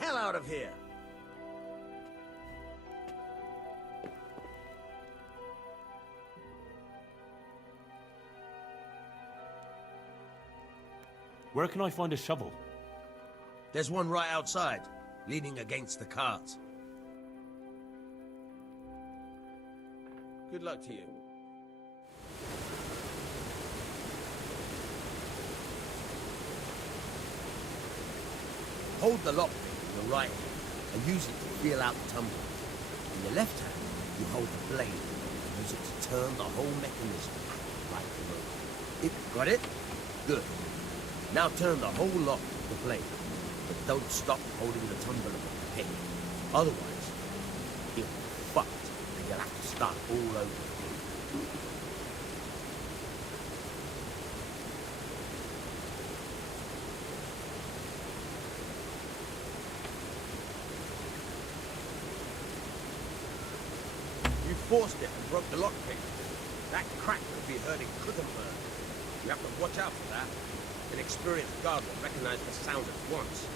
hell out of here! Where can I find a shovel? There's one right outside, leaning against the cart. Good luck to you. Hold the lockpick in your right hand and use it to feel out the tumble. In your left hand, you hold the blade and use it to turn the whole mechanism like a motor. Got it? Good. Now turn the whole lock to the blade, but don't stop holding the tumbler of the pick. Otherwise, you'll be fucked and you'll have to start all over again. You forced it and broke the lockpick. That crack could be heard in Kuttenberg. You have to watch out for that. An experienced guard will recognize the sound at once.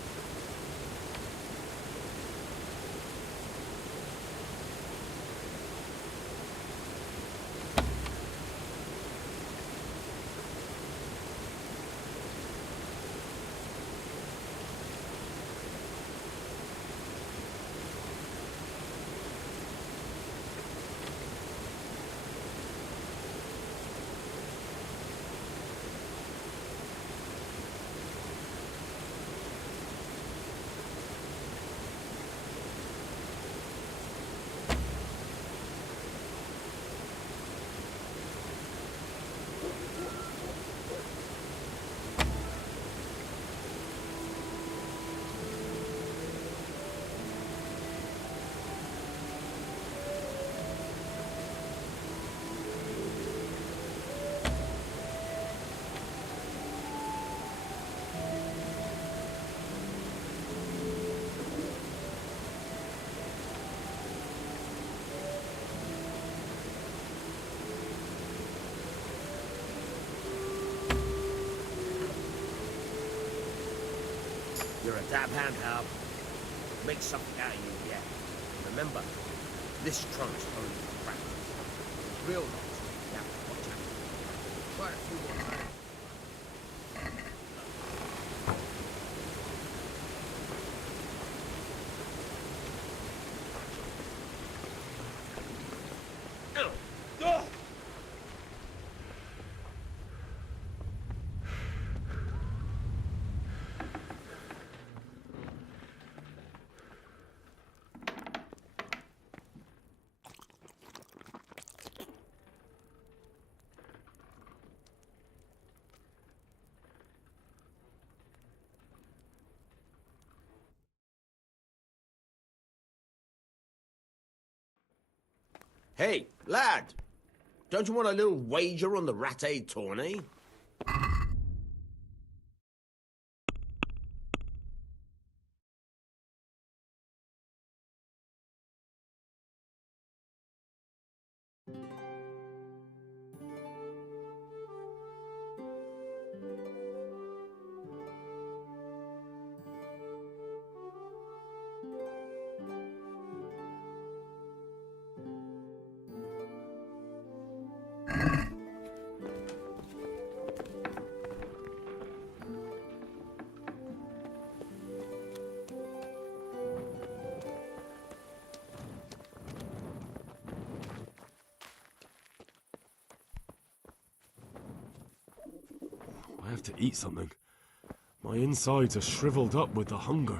You're a dab hand, Hal. Make something out of you yet. Remember, this trunk's only for practice. Real lots, you have to watch out. Quite a few more times. Hey, lad! Don't you want a little wager on the Rat-Aid tourney? I have to eat something. My insides are shriveled up with the hunger.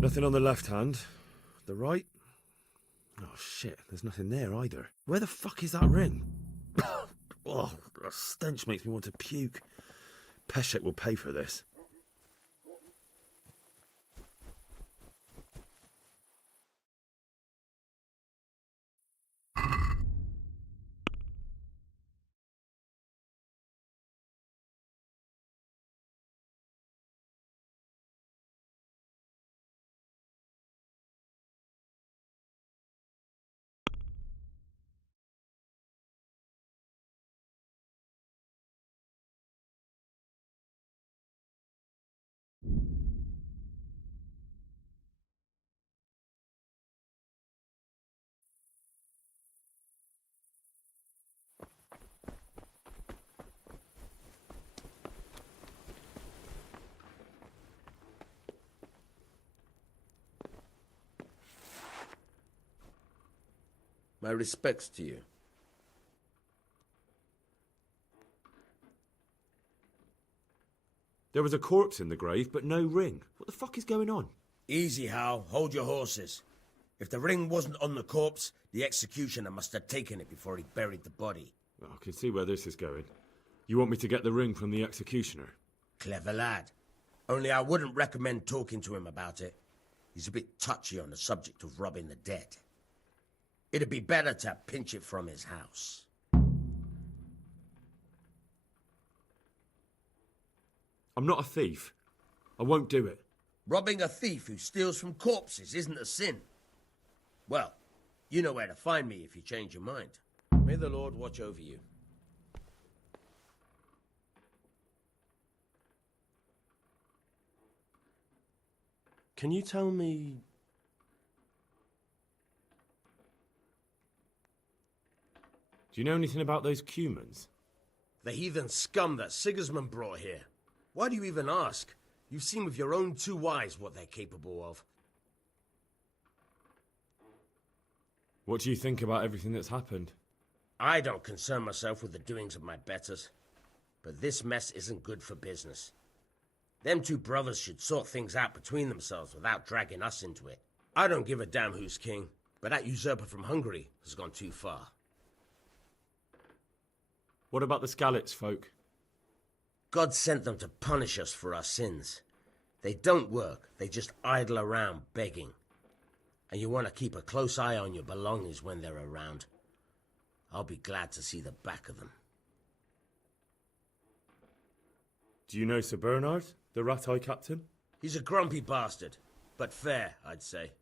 Nothing on the left hand. The right? Oh shit, there's nothing there either. Where the fuck is that ring? Oh, the stench makes me want to puke. Peshek will pay for this. My respects to you. There was a corpse in the grave, but no ring. What the fuck is going on? Easy, Hal. Hold your horses. If the ring wasn't on the corpse, the executioner must have taken it before he buried the body. I can see where this is going. You want me to get the ring from the executioner? Clever lad. Only I wouldn't recommend talking to him about it. He's a bit touchy on the subject of robbing the dead. It'd be better to pinch it from his house. I'm not a thief. I won't do it. Robbing a thief who steals from corpses isn't a sin. Well, you know where to find me if you change your mind. May the Lord watch over you. Can you tell me... Do you know anything about those Cumans? The heathen scum that Sigismund brought here. Why do you even ask? You've seen with your own two eyes what they're capable of. What do you think about everything that's happened? I don't concern myself with the doings of my betters. But this mess isn't good for business. Them two brothers should sort things out between themselves without dragging us into it. I don't give a damn who's king, but that usurper from Hungary has gone too far. What about the Skalitz folk? God sent them to punish us for our sins. They don't work, they just idle around begging. And you want to keep a close eye on your belongings when they're around. I'll be glad to see the back of them. Do you know Sir Bernard, the Rat-Eye captain? He's a grumpy bastard, but fair, I'd say.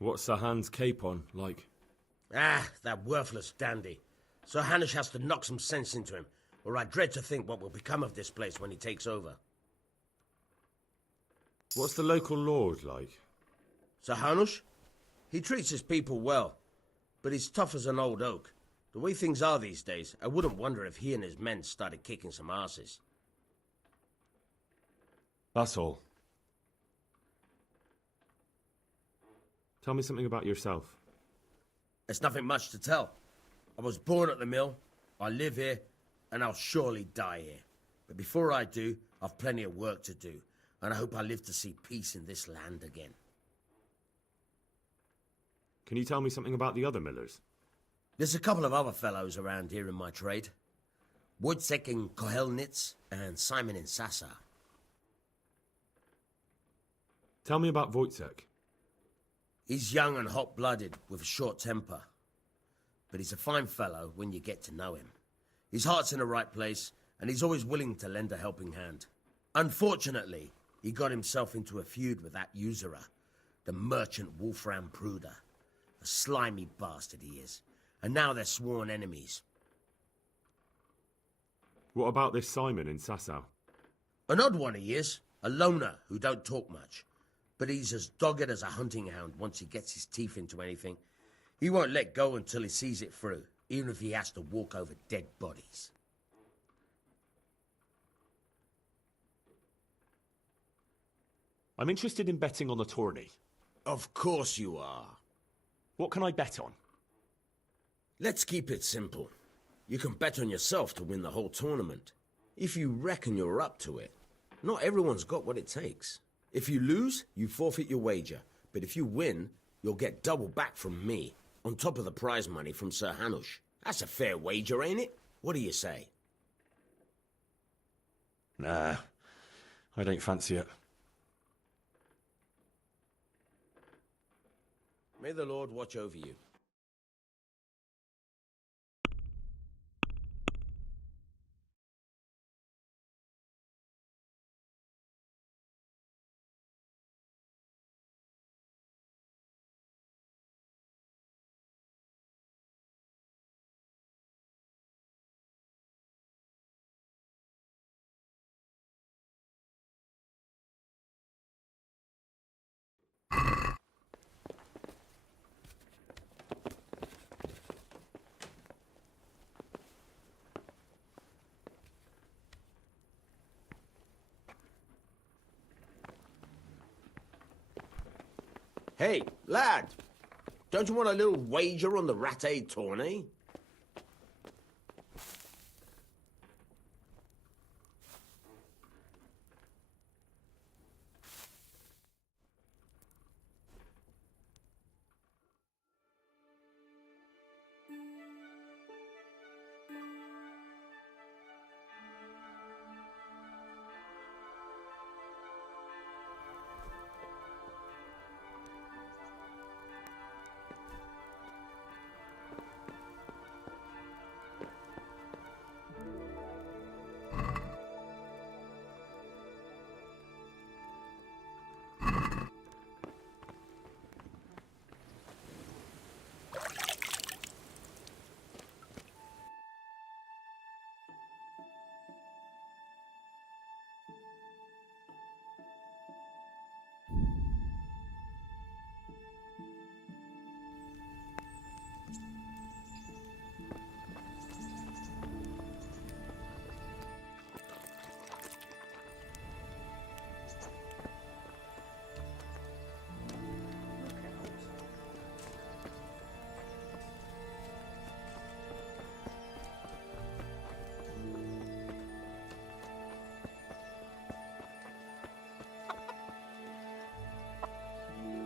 What's Sir Hans Capon like? Ah, that worthless dandy. Sir Hanush has to knock some sense into him, or I dread to think what will become of this place when he takes over. What's the local lord like? Sir Hanush? He treats his people well, but he's tough as an old oak. The way things are these days, I wouldn't wonder if he and his men started kicking some asses. That's all. Tell me something about yourself. There's nothing much to tell. I was born at the mill, I live here, and I'll surely die here. But before I do, I've plenty of work to do, and I hope I live to see peace in this land again. Can you tell me something about the other millers? There's a couple of other fellows around here in my trade. Wojciech in Kohelnitz and Simon in Sasa. Tell me about Wojciech. He's young and hot-blooded with a short temper. But he's a fine fellow when you get to know him. His heart's in the right place, and he's always willing to lend a helping hand. Unfortunately, he got himself into a feud with that usurer, the merchant Wolfram Pruder. A slimy bastard he is. And now they're sworn enemies. What about this Simon in Sasau? An odd one he is. A loner who don't talk much. But he's as dogged as a hunting hound once he gets his teeth into anything. He won't let go until he sees it through, even if he has to walk over dead bodies. I'm interested in betting on the tourney. Of course you are. What can I bet on? Let's keep it simple. You can bet on yourself to win the whole tournament. If you reckon you're up to it. Not everyone's got what it takes. If you lose, you forfeit your wager. But if you win, you'll get double back from me, on top of the prize money from Sir Hanush. That's a fair wager, ain't it? What do you say? Nah, I don't fancy it. May the Lord watch over you. Hey, lad! Don't you want a little wager on the Rat-Aid tourney?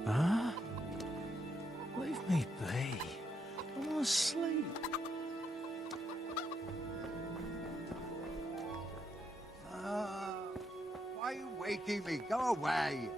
Huh? Leave me be. I'm asleep. Why are you waking me? Go away!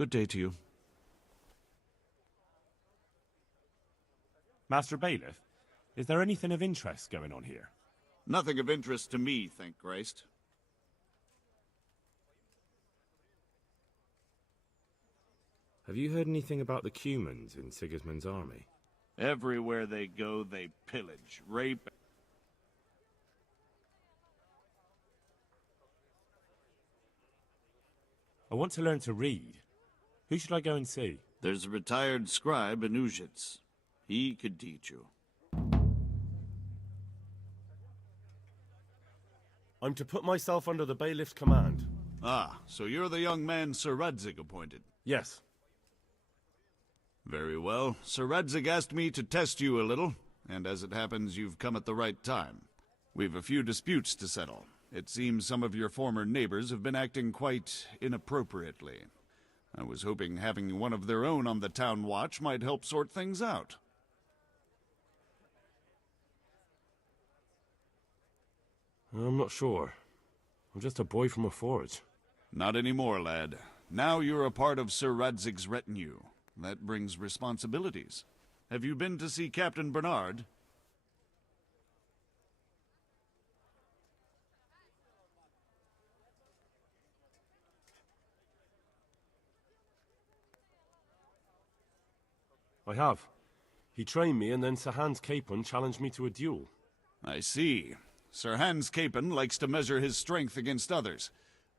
Good day to you. Master Bailiff, is there anything of interest going on here? Nothing of interest to me, thank Christ. Have you heard anything about the Cumans in Sigismund's army? Everywhere they go, they pillage, rape. I want to learn to read. Who should I go and see? There's a retired scribe in Uzhitz. He could teach you. I'm to put myself under the bailiff's command. Ah, so you're the young man Sir Radzig appointed. Yes. Very well. Sir Radzig asked me to test you a little, and as it happens, you've come at the right time. We've a few disputes to settle. It seems some of your former neighbors have been acting quite inappropriately. I was hoping having one of their own on the town watch might help sort things out. I'm not sure. I'm just a boy from a forge. Not anymore, lad. Now you're a part of Sir Radzig's retinue. That brings responsibilities. Have you been to see Captain Bernard? I have. He trained me, and then Sir Hans Capon challenged me to a duel. I see. Sir Hans Capon likes to measure his strength against others.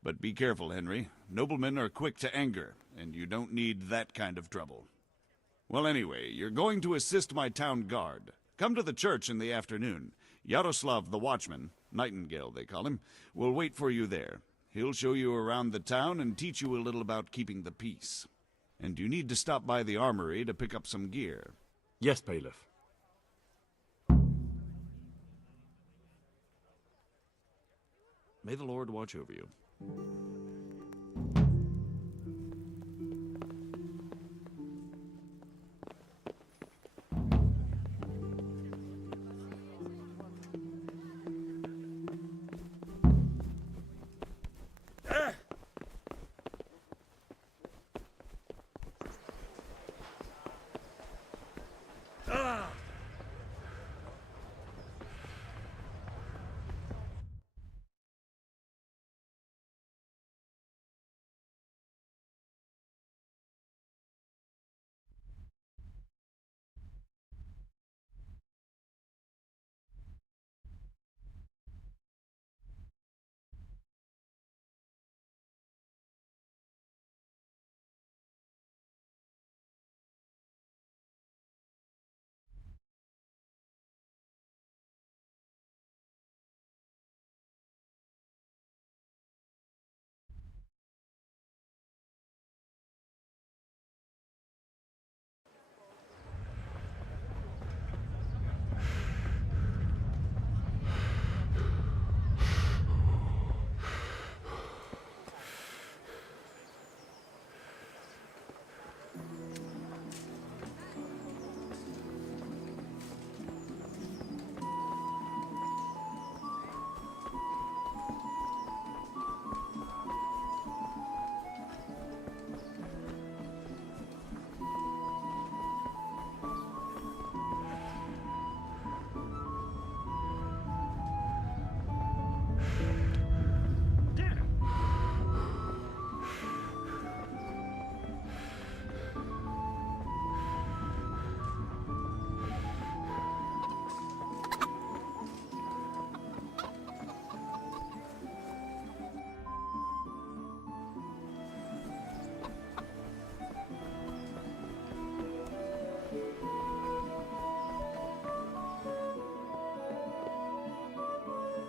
But be careful, Henry. Noblemen are quick to anger, and you don't need that kind of trouble. Well, anyway, you're going to assist my town guard. Come to the church in the afternoon. Yaroslav the watchman, Nightingale they call him, will wait for you there. He'll show you around the town and teach you a little about keeping the peace. And you need to stop by the armory to pick up some gear. Yes, bailiff. May the Lord watch over you.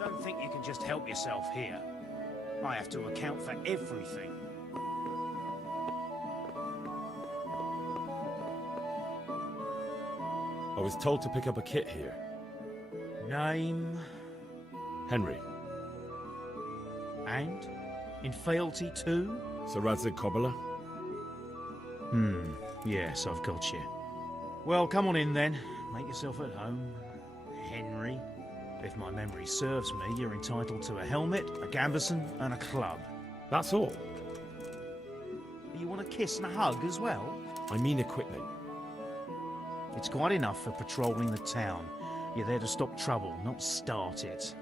Don't think you can just help yourself here. I have to account for everything. I was told to pick up a kit here. Name Henry. and in fealty too? Sir Radzig Kobyla. Yes, I've got you. Well, come on in then. Make yourself at home. Henry. If my memory serves me, you're entitled to a helmet, a gambeson, and a club. That's all. You want a kiss and a hug as well? I mean equipment. It's quite enough for patrolling the town. You're there to stop trouble, not start it.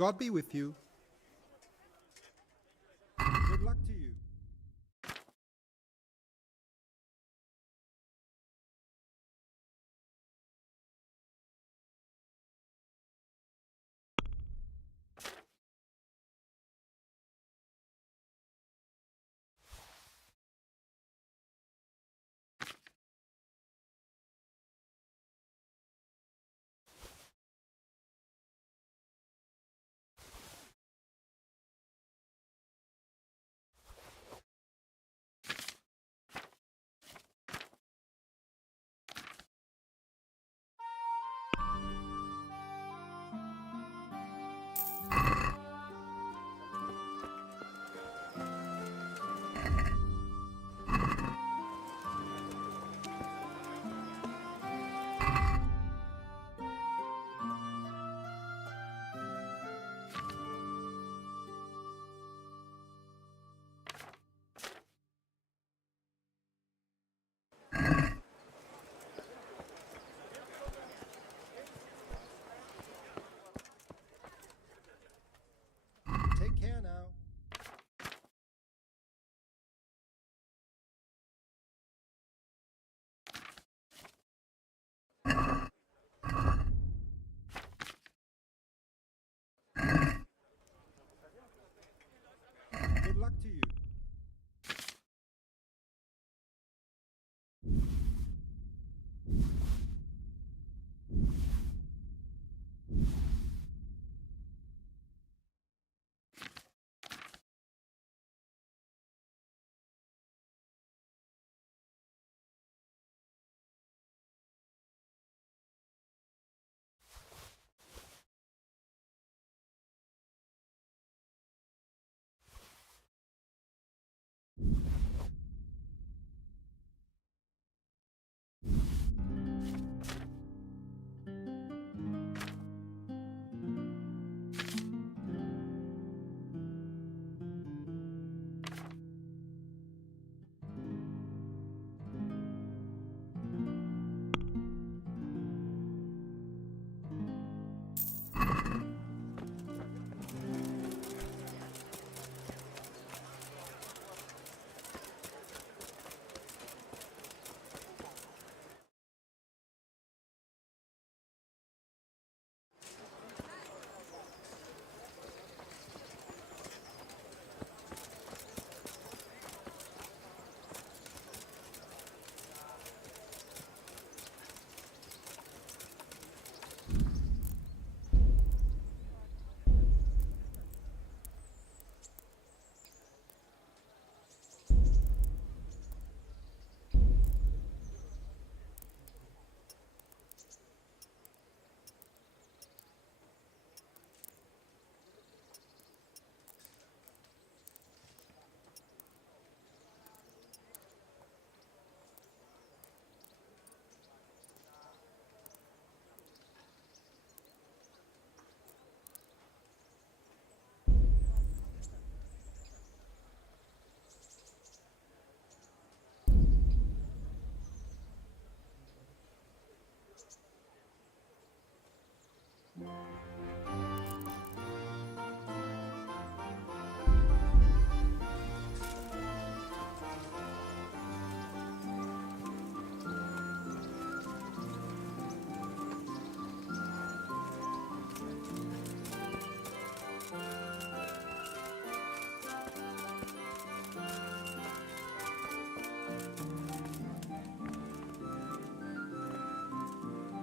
God be with you. Good luck to you.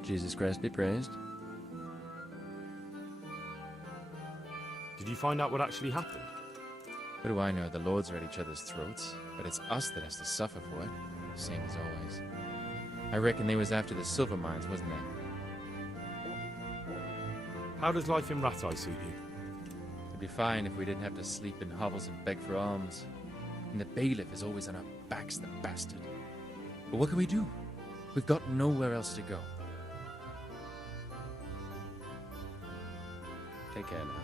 Jesus Christ be praised. Did you find out what actually happened? What do I know? The Lords are at each other's throats, but it's us that has to suffer for it. Same as always. I reckon they was after the silver mines, wasn't they? How does life in Rattay suit you? It'd be fine if we didn't have to sleep in hovels and beg for alms. And the bailiff is always on our backs, the bastard. But what can we do? We've got nowhere else to go. Take care now.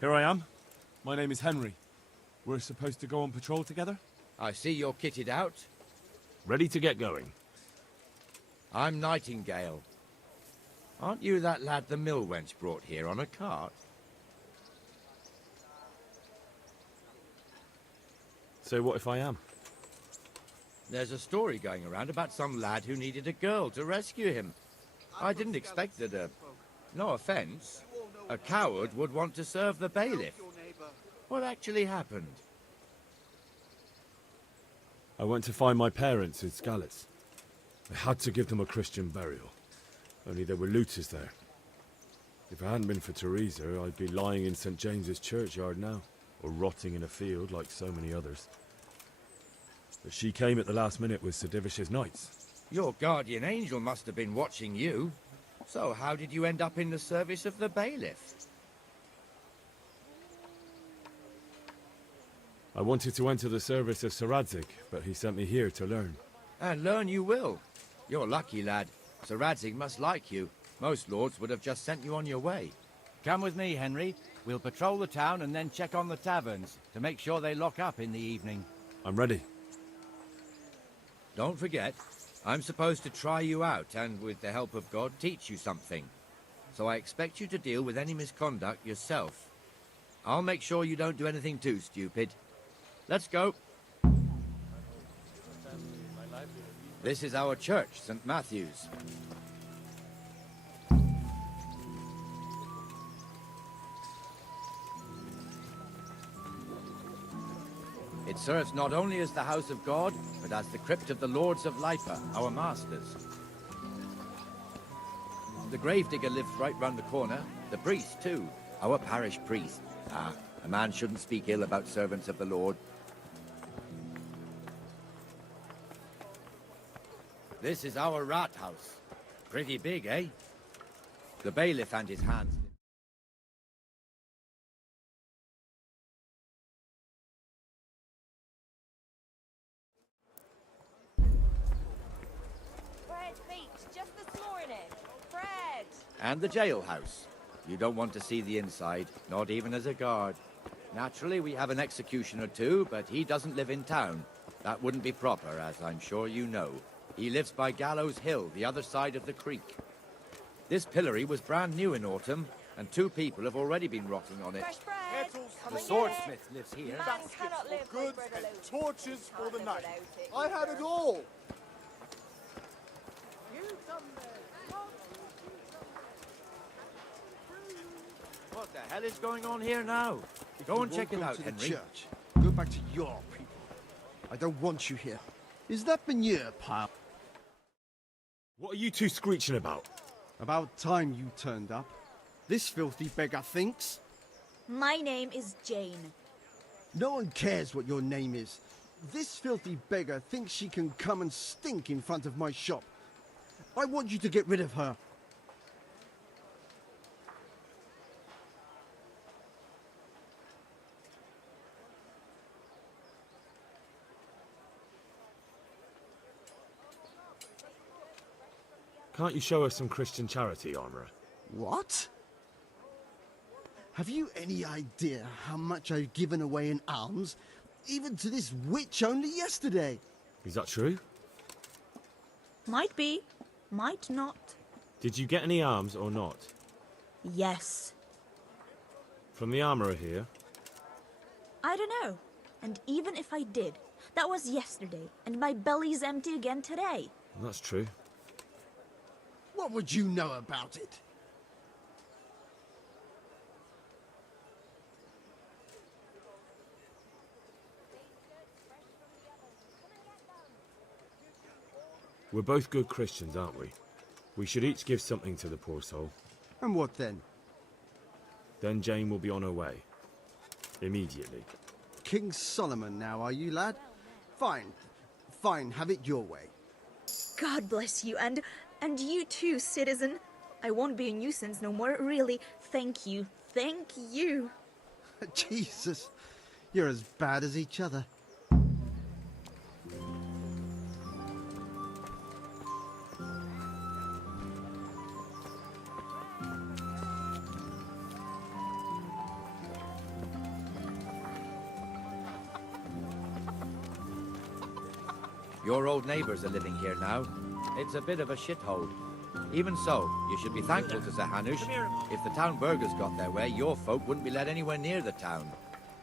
Here I am. My name is Henry. We're supposed to go on patrol together? I see you're kitted out. Ready to get going. I'm Nightingale. Aren't you that lad the mill wench brought here on a cart? So what if I am? There's a story going around about some lad who needed a girl to rescue him. I didn't expect that no offence, a coward would want to serve the bailiff. What actually happened? I went to find my parents in Scallis. I had to give them a Christian burial. Only there were looters there. If it hadn't been for Teresa, I'd be lying in St. James's churchyard now, or rotting in a field like so many others. But she came at the last minute with Sir Divish's knights. Your guardian angel must have been watching you. So how did you end up in the service of the bailiff? I wanted to enter the service of Sir Radzig, but he sent me here to learn. And learn you will. You're lucky, lad. Sir Radzig must like you. Most lords would have just sent you on your way. Come with me, Henry. We'll patrol the town and then check on the taverns to make sure they lock up in the evening. I'm ready. Don't forget, I'm supposed to try you out and, with the help of God, teach you something. So I expect you to deal with any misconduct yourself. I'll make sure you don't do anything too stupid. Let's go. This is our church, St. Matthew's. It serves not only as the house of God, but as the crypt of the Lords of Lipa, our masters. The gravedigger lives right round the corner. The priest, too. Our parish priest. Ah, a man shouldn't speak ill about servants of the Lord. This is our rat house. Pretty big, eh? The bailiff and his hands. Fred beached just this morning. Fred! And the jailhouse. You don't want to see the inside, not even as a guard. Naturally, we have an executioner too, but he doesn't live in town. That wouldn't be proper, as I'm sure you know. He lives by Gallows Hill, the other side of the creek. This pillory was brand new in autumn, and 2 people have already been rotting on it. Fresh bread! Come The and swordsmith lives here. Man cannot live by goods bread and alone. torches for the Can't night. live without it. I have it all. What the hell is going on here now? Go and check it out, Henry. Church. Go back to your people. I don't want you here. Is that Benir, pal? What are you two screeching about? About time you turned up. This filthy beggar thinks. My name is Jane. No one cares what your name is. This filthy beggar thinks she can come and stink in front of my shop. I want you to get rid of her. Can't you show us some Christian charity, Armourer? What? Have you any idea how much I've given away in alms, even to this witch only yesterday? Is that true? Might be, might not. Did you get any alms or not? Yes. From the Armourer here? I don't know. And even if I did, that was yesterday, and my belly's empty again today. That's true. What would you know about it? We're both good Christians, aren't we? We should each give something to the poor soul. And what then? Then Jane will be on her way. Immediately. King Solomon now, are you, lad? Fine. Fine, have it your way. God bless you, and you too, citizen. I won't be a nuisance no more, really. Thank you. Thank you. Jesus, you're as bad as each other. Your old neighbours are living here now. It's a bit of a shithole. Even so, you should be thankful to Sir Hanush. If the town burghers got their way, your folk wouldn't be let anywhere near the town.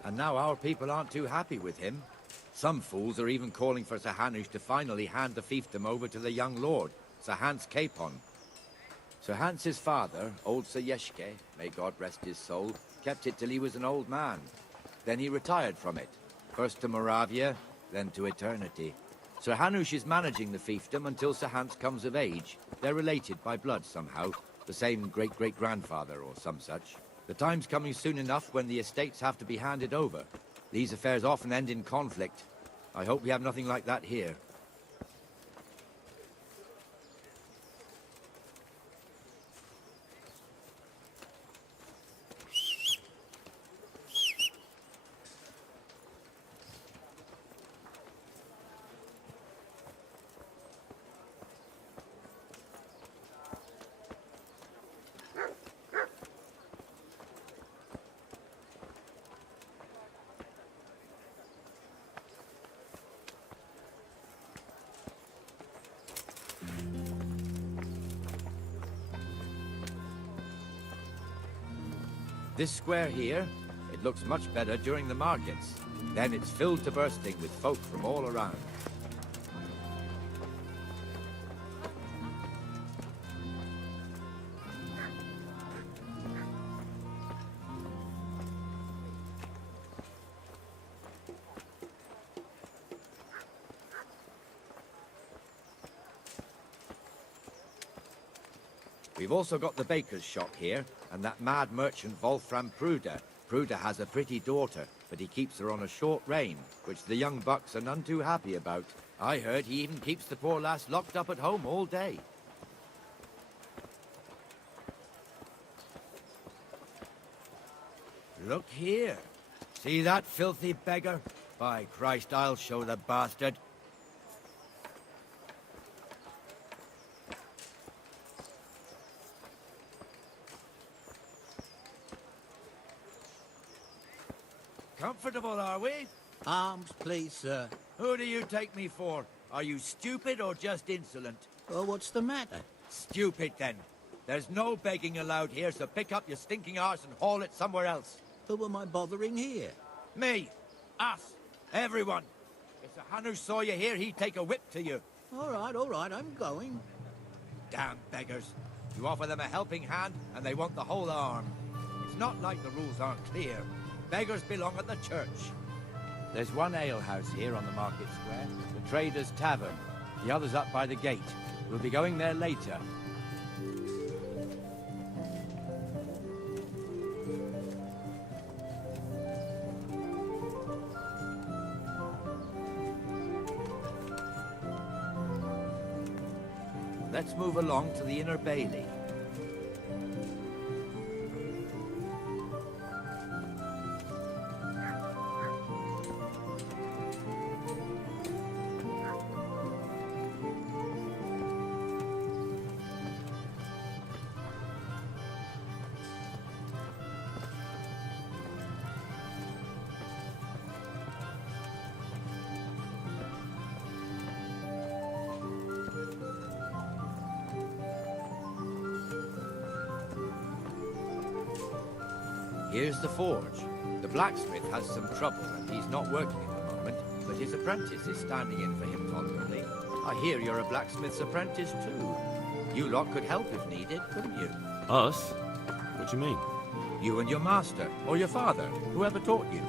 And now our people aren't too happy with him. Some fools are even calling for Sir Hanush to finally hand the fiefdom over to the young lord, Sir Hans Capon. Sir Hans's father, old Sir Yeshke, may God rest his soul, kept it till he was an old man. Then he retired from it, first to Moravia, then to eternity. Sir Hanush is managing the fiefdom until Sir Hans comes of age. They're related by blood somehow, the same great-great-grandfather or some such. The time's coming soon enough when the estates have to be handed over. These affairs often end in conflict. I hope we have nothing like that here. This square here, it looks much better during the markets. Then it's filled to bursting with folk from all around. We've also got the baker's shop here, and that mad merchant Wolfram Pruder. Pruder has a pretty daughter, but he keeps her on a short rein, which the young bucks are none too happy about. I heard he even keeps the poor lass locked up at home all day. Look here. See that filthy beggar? By Christ, I'll show the bastard. Comfortable, are we? Arms, please, sir. Who do you take me for? Are you stupid or just insolent? Well, what's the matter? Stupid, then. There's no begging allowed here, so pick up your stinking arse and haul it somewhere else. Who am I bothering here? Me. Us. Everyone. If Sir Hanush saw you here, he'd take a whip to you. All right, I'm going. Damn beggars. You offer them a helping hand, and they want the whole arm. It's not like the rules aren't clear. Beggars belong at the church. There's one alehouse here on the market square, the Trader's Tavern. The other's up by the gate. We'll be going there later. Let's move along to the inner bailey. Here's the forge. The blacksmith has some trouble and he's not working at the moment, but his apprentice is standing in for him tolerably. I hear you're a blacksmith's apprentice too. You lot could help if needed, couldn't you? Us? What do you mean? You and your master, or your father, whoever taught you.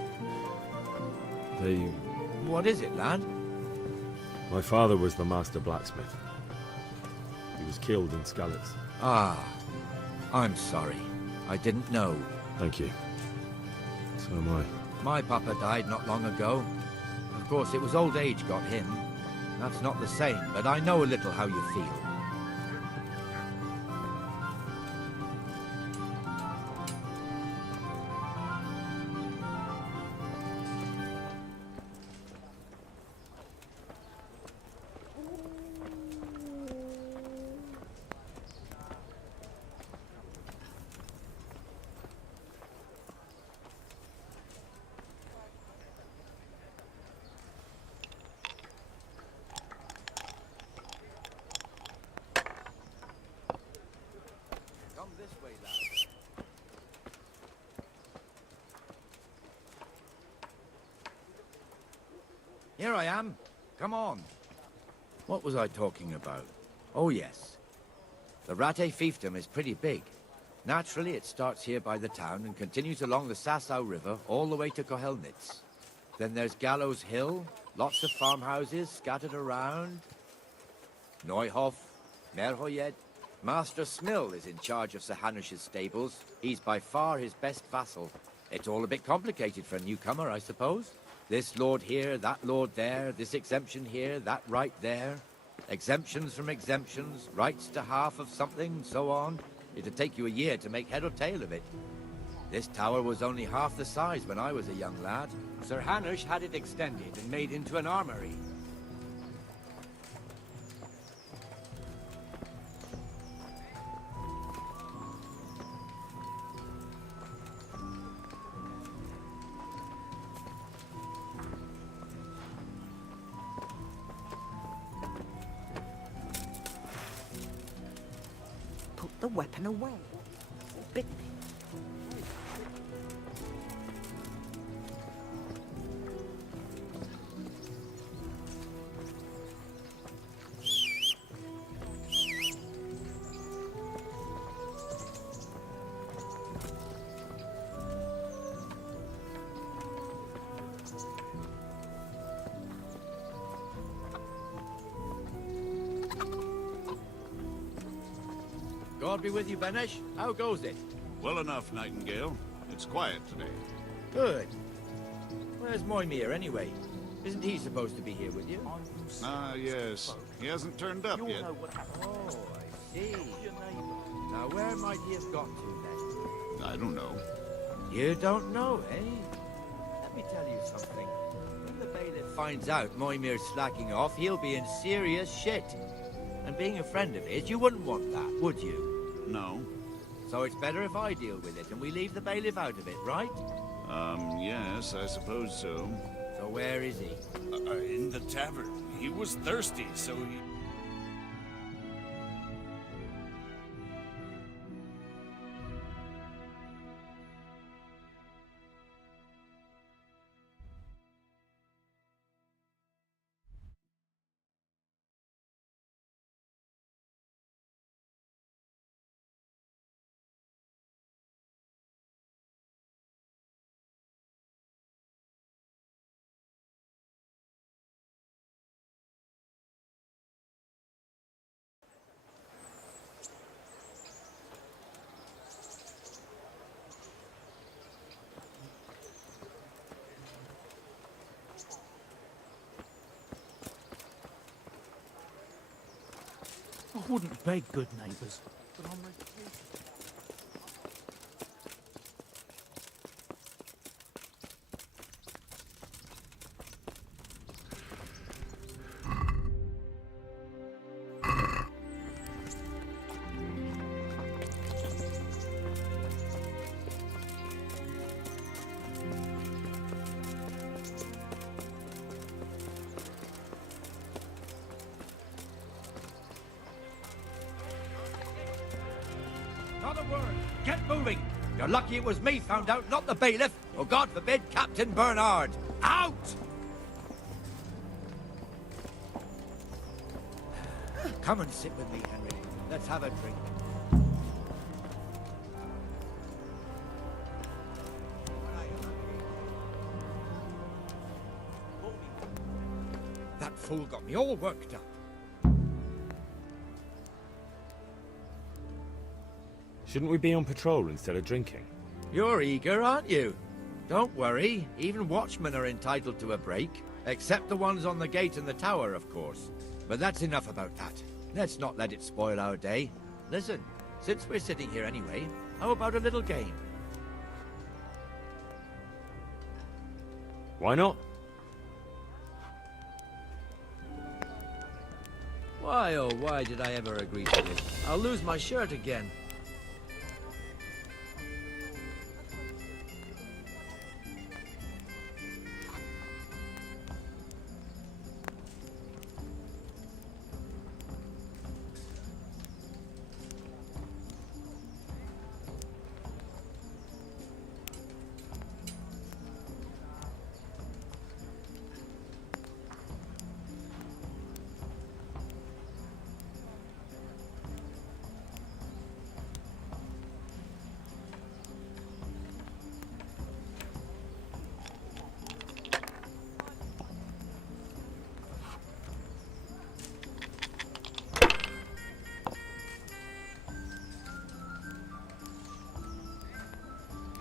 They... What is it, lad? My father was the master blacksmith. He was killed in Skalitz. Ah, I'm sorry. I didn't know. Thank you. So am I. My papa died not long ago. Of course, it was old age got him. That's not the same, but I know a little how you feel. Come this way, lad. Here I am. Come on. What was I talking about? Oh, yes. The Rate fiefdom is pretty big. Naturally, it starts here by the town and continues along the Sasau River all the way to Kohelnitz. Then there's Gallows Hill, lots of farmhouses scattered around. Neuhof, Merhoyed. Master Smill is in charge of Sir Hanush's stables. He's by far his best vassal. It's all a bit complicated for a newcomer, I suppose. This lord here, that lord there, this exemption here, that right there. Exemptions from exemptions, rights to half of something, so on. It'd take you a year to make head or tail of it. This tower was only half the size when I was a young lad. Sir Hanush had it extended and made into an armory. Put the weapon away. Forbidden. God be with you, Benesh. How goes it? Well enough, Nightingale. It's quiet today. Good. Where's Moimir, anyway? Isn't he supposed to be here with you? Ah, yes. He hasn't turned up yet. Oh, I see. Now, where might he have got to, then? I don't know. You don't know, eh? Let me tell you something. When the bailiff finds out Moimir's slacking off, he'll be in serious shit. And being a friend of his, you wouldn't want that, would you? No. So it's better if I deal with it and we leave the bailiff out of it, right? Yes, I suppose so. So where is he? In the tavern. He was thirsty, so he... Wouldn't beg good neighbours, but I'm reputed. Not a word. Get moving. You're lucky it was me found out, not the bailiff, or God forbid, Captain Bernard. Out! Come and sit with me, Henry. Let's have a drink. That fool got me all worked up. Shouldn't we be on patrol instead of drinking? You're eager, aren't you? Don't worry, even watchmen are entitled to a break. Except the ones on the gate and the tower, of course. But that's enough about that. Let's not let it spoil our day. Listen, since we're sitting here anyway, how about a little game? Why not? Why, oh, why did I ever agree to this? I'll lose my shirt again.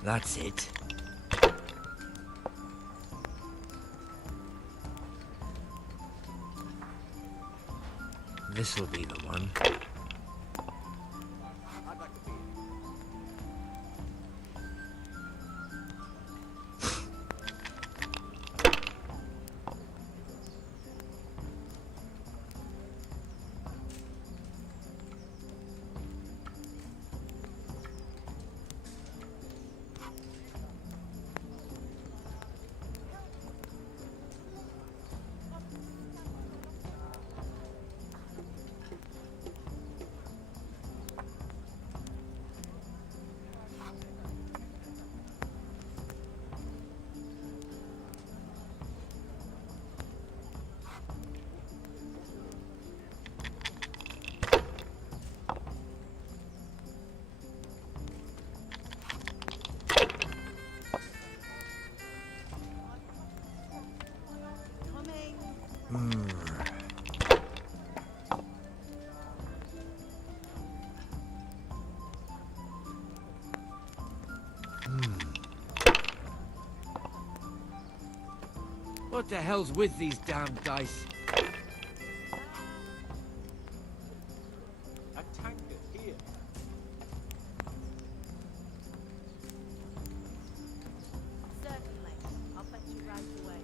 That's it. This'll be the one. What the hell's with these damn dice? A tankard here. Certainly. I'll fetch you right away.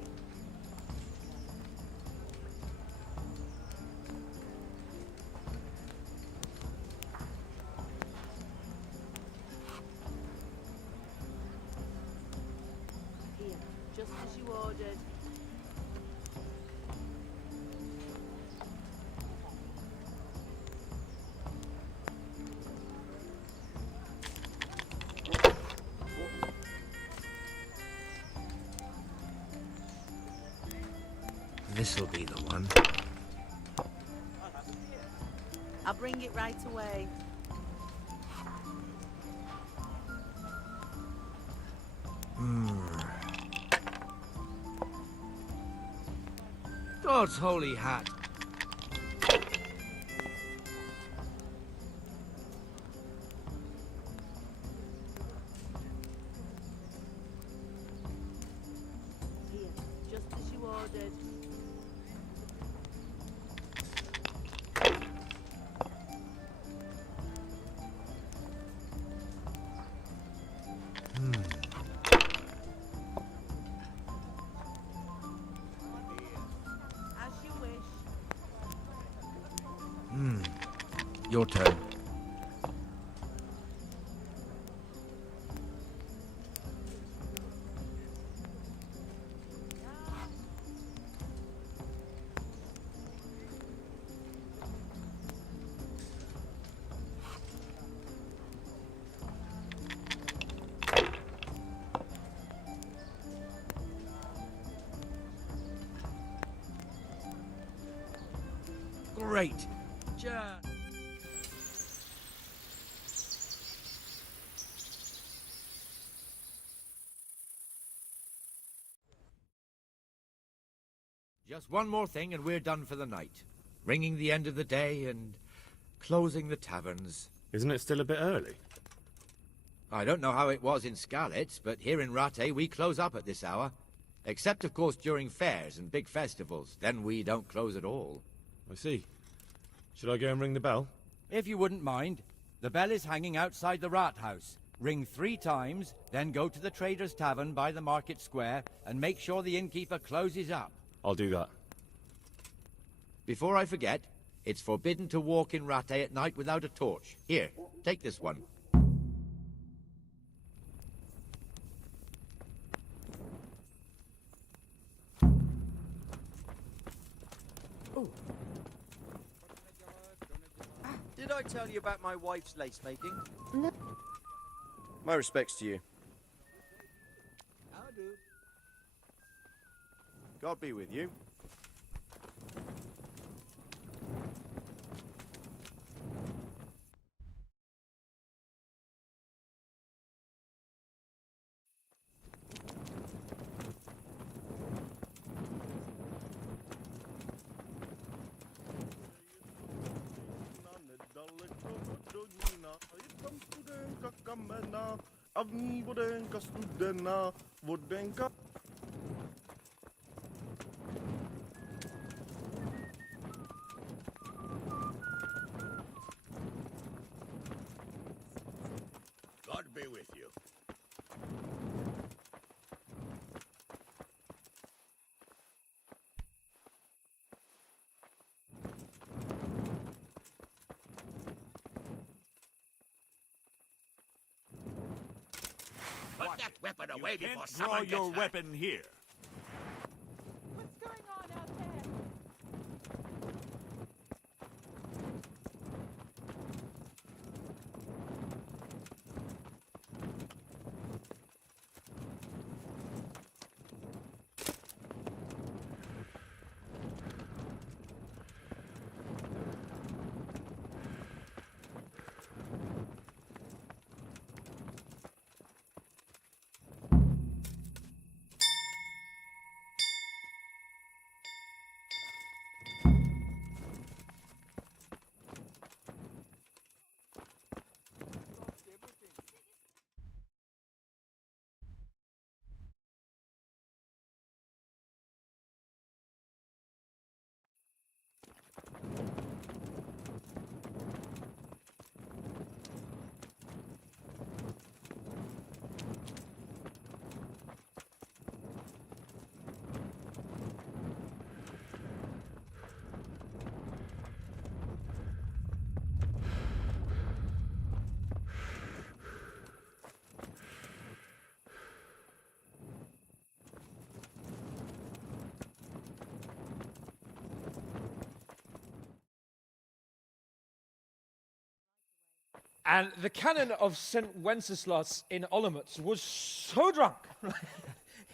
Here, just as you ordered. This'll be the one. I'll bring it right away. God's holy hat. Here, just as you ordered. Your turn. Great. Just one more thing and we're done for the night. Ringing the end of the day and closing the taverns. Isn't it still a bit early? I don't know how it was in Skalitz, but here in Rattay we close up at this hour. Except, of course, during fairs and big festivals. Then we don't close at all. I see. Should I go and ring the bell? If you wouldn't mind. The bell is hanging outside the rat house. Ring 3 times, then go to the Trader's Tavern by the market square and make sure the innkeeper closes up. I'll do that. Before I forget, it's forbidden to walk in Rattay at night without a torch. Here, take this one. Did I tell you about my wife's lace making? No. My respects to you. How do? God be with you. God be with you. Put that weapon away You before can't someone draw gets your hurt. weapon here. What's going on out there? And the canon of St. Wenceslas in Olomouc was so drunk,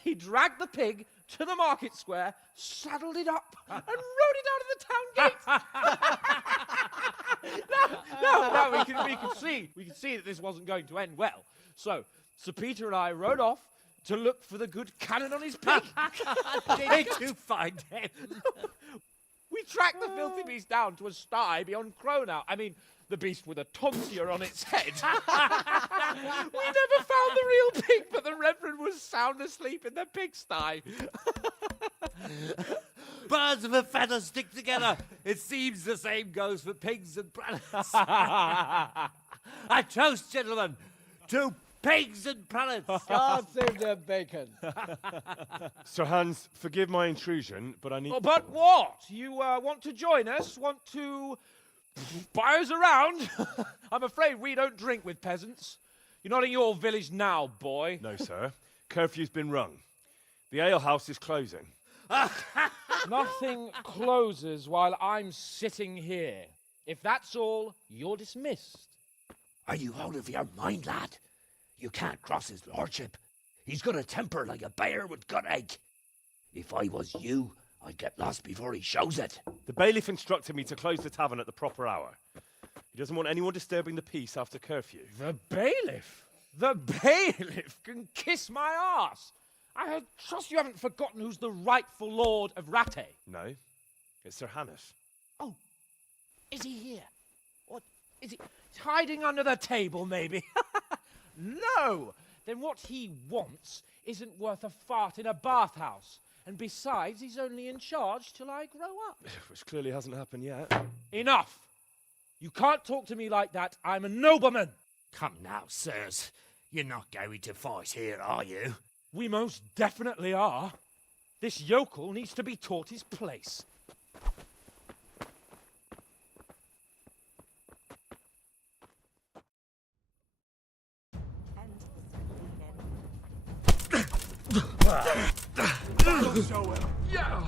he dragged the pig to the market square, saddled it up, and rode it out of the town gate. No, we can see that this wasn't going to end well. So, Sir Peter and I rode off to look for the good canon on his pig. Did you find him? We tracked the filthy beast down to a sty beyond Cronau. I mean, the beast with a tonsure on its head. We never found the real pig, but the Reverend was sound asleep in the pigsty. Birds of a feather stick together. It seems the same goes for pigs and planets. I toast, gentlemen, to pigs and planets. God save their bacon. Sir Hans, forgive my intrusion, but I need... Oh, but what? You want to join us? Want to Buyers around? I'm afraid we don't drink with peasants. You're not in your village now, boy. No, sir. Curfew's been rung. The alehouse is closing. Nothing closes while I'm sitting here. If that's all, you're dismissed. Are you out of your mind, lad? You can't cross his lordship. He's got a temper like a bear with gut ache. If I was you, I'd get lost before he shows it. The bailiff instructed me to close the tavern at the proper hour. He doesn't want anyone disturbing the peace after curfew. The bailiff? The bailiff can kiss my arse. I trust you haven't forgotten who's the rightful lord of Rattay. No, it's Sir Hannes. Oh, is he here? What, is he hiding under the table, maybe? No! Then what he wants isn't worth a fart in a bathhouse. And besides, he's only in charge till I grow up. Which clearly hasn't happened yet. Enough! You can't talk to me like that. I'm a nobleman. Come now, sirs. You're not going to fight here, are you? We most definitely are. This yokel needs to be taught his place. That'll show him. Yeah.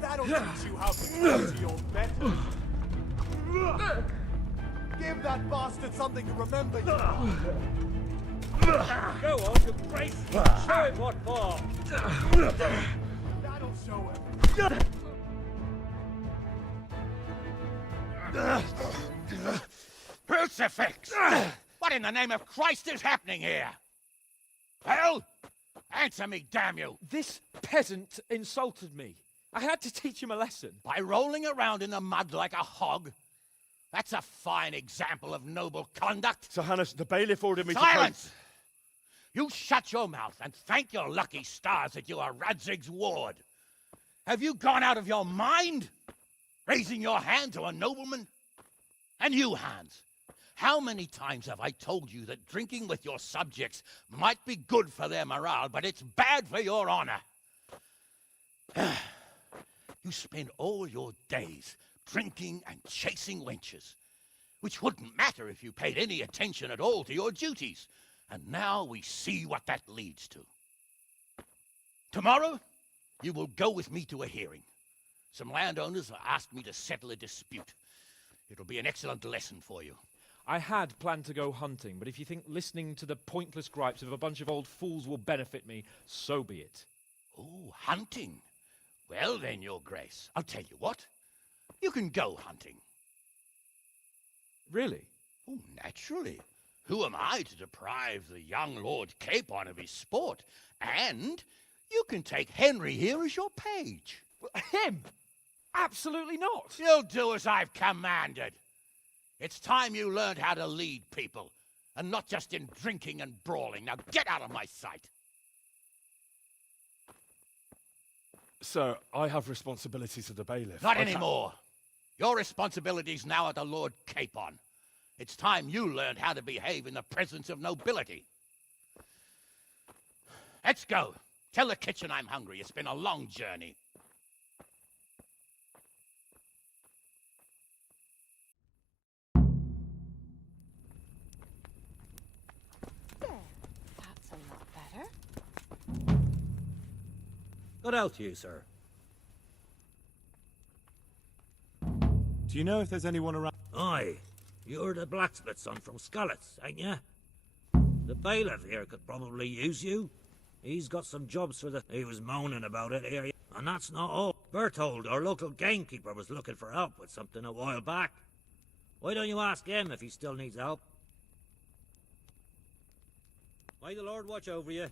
That'll teach you how to get to your better. Give that bastard something to remember you. Go on, you brave. Show him what for. That'll show him. Crucifix! What in the name of Christ is happening here? Well, answer me, damn you! This peasant insulted me. I had to teach him a lesson. By rolling around in the mud like a hog? That's a fine example of noble conduct. Sir Hannes, the bailiff ordered me to... Silence! You shut your mouth and thank your lucky stars that you are Radzig's ward. Have you gone out of your mind? Raising your hand to a nobleman? And you, Hans, how many times have I told you that drinking with your subjects might be good for their morale, but it's bad for your honor? You spend all your days drinking and chasing wenches, which wouldn't matter if you paid any attention at all to your duties. And now we see what that leads to. Tomorrow, you will go with me to a hearing. Some landowners have asked me to settle a dispute. It'll be an excellent lesson for you. I had planned to go hunting, but if you think listening to the pointless gripes of a bunch of old fools will benefit me, so be it. Oh, hunting. Well then, Your Grace, I'll tell you what. You can go hunting. Really? Oh, naturally. Who am I to deprive the young Lord Capon of his sport? And you can take Henry here as your page. Him? Absolutely not. You'll do as I've commanded. It's time you learned how to lead people, and not just in drinking and brawling. Now get out of my sight. Sir, I have responsibilities of the bailiff. Not anymore. Your responsibilities now are the Lord Capon. It's time you learned how to behave in the presence of nobility. Let's go. Tell the kitchen I'm hungry. It's been a long journey. That's a lot better. Good health to you, sir. Do you know if there's anyone around? Aye. You're the blacksmith's son from Skalitz, ain't ya? The bailiff here could probably use you. He's got some jobs for the... He was moaning about it here. And that's not all. Berthold, our local gamekeeper, was looking for help with something a while back. Why don't you ask him if he still needs help? May the Lord watch over you.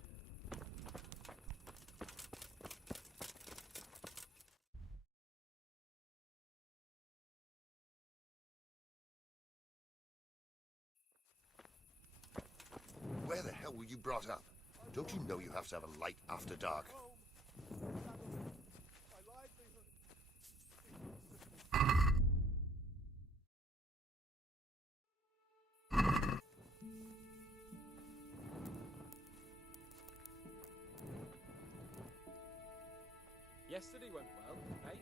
Where the hell were you brought up? Don't you know you have to have a light after dark? Yesterday went well, eh?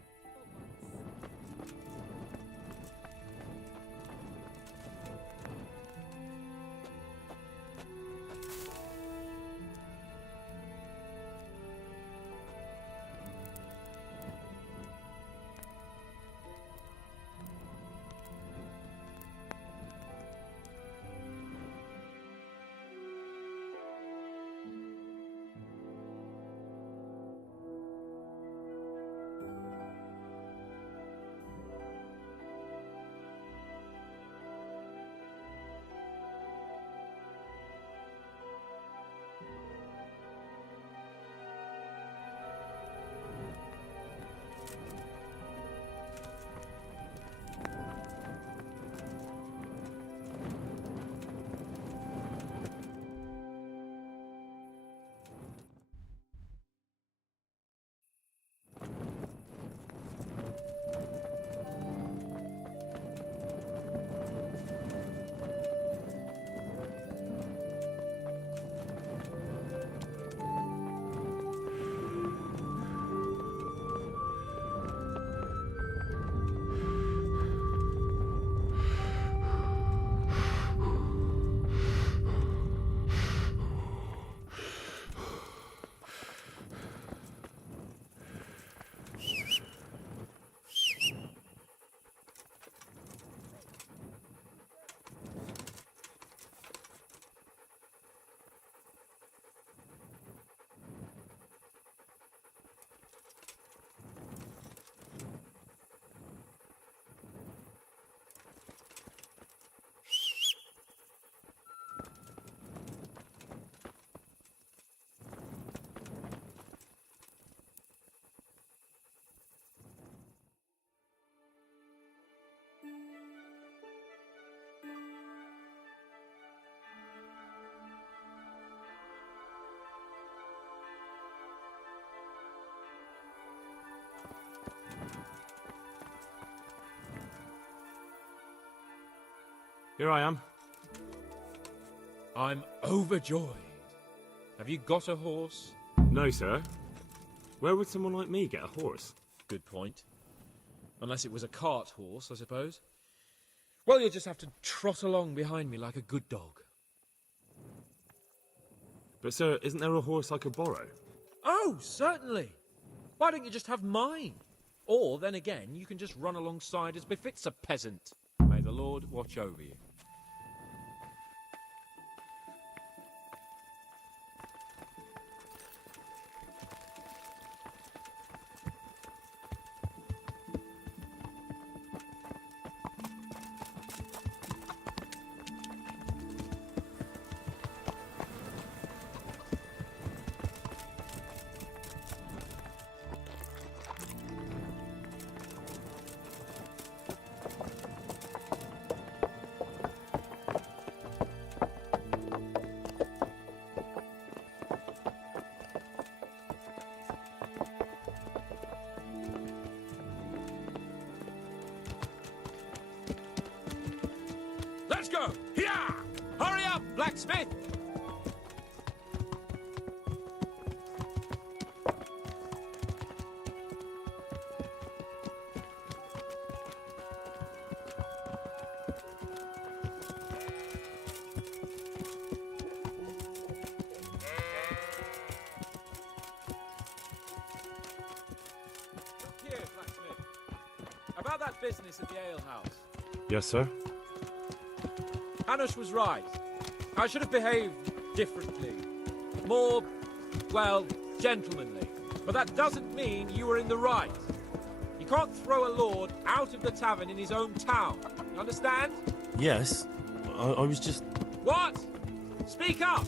Here I am. I'm overjoyed. Have you got a horse? No, sir. Where would someone like me get a horse? Good point. Unless it was a cart horse, I suppose. Well, you'll just have to trot along behind me like a good dog. But, sir, isn't there a horse I could borrow? Oh, certainly. Why don't you just have mine? Or, then again, you can just run alongside as befits a peasant. May the Lord watch over you. Let's go! Yeah! Hurry up, blacksmith! Look here, blacksmith. About that business at the alehouse. Yes, sir. Hanush was right. I should have behaved differently. More, well, gentlemanly. But that doesn't mean you were in the right. You can't throw a lord out of the tavern in his own town. You understand? Yes. I was just... What? Speak up!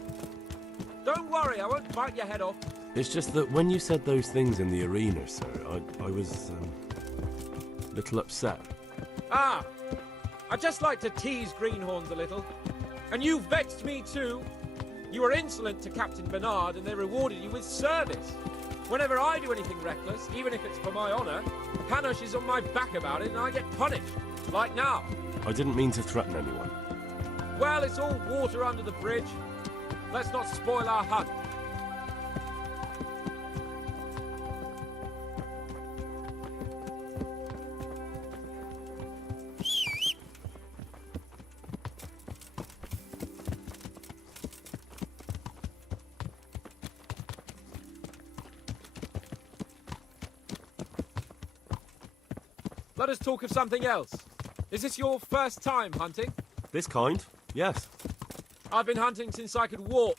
Don't worry, I won't bite your head off. It's just that when you said those things in the arena, sir, I was, a little upset. Ah! I just like to tease greenhorns a little. And you vexed me too. You were insolent to Captain Bernard and they rewarded you with service. Whenever I do anything reckless, even if it's for my honour, Hanush is on my back about it and I get punished. Like now. I didn't mean to threaten anyone. Well, it's all water under the bridge. Let's not spoil our hunt. let us talk of something else. Is this your first time hunting? This kind? Yes. I've been hunting since I could walk.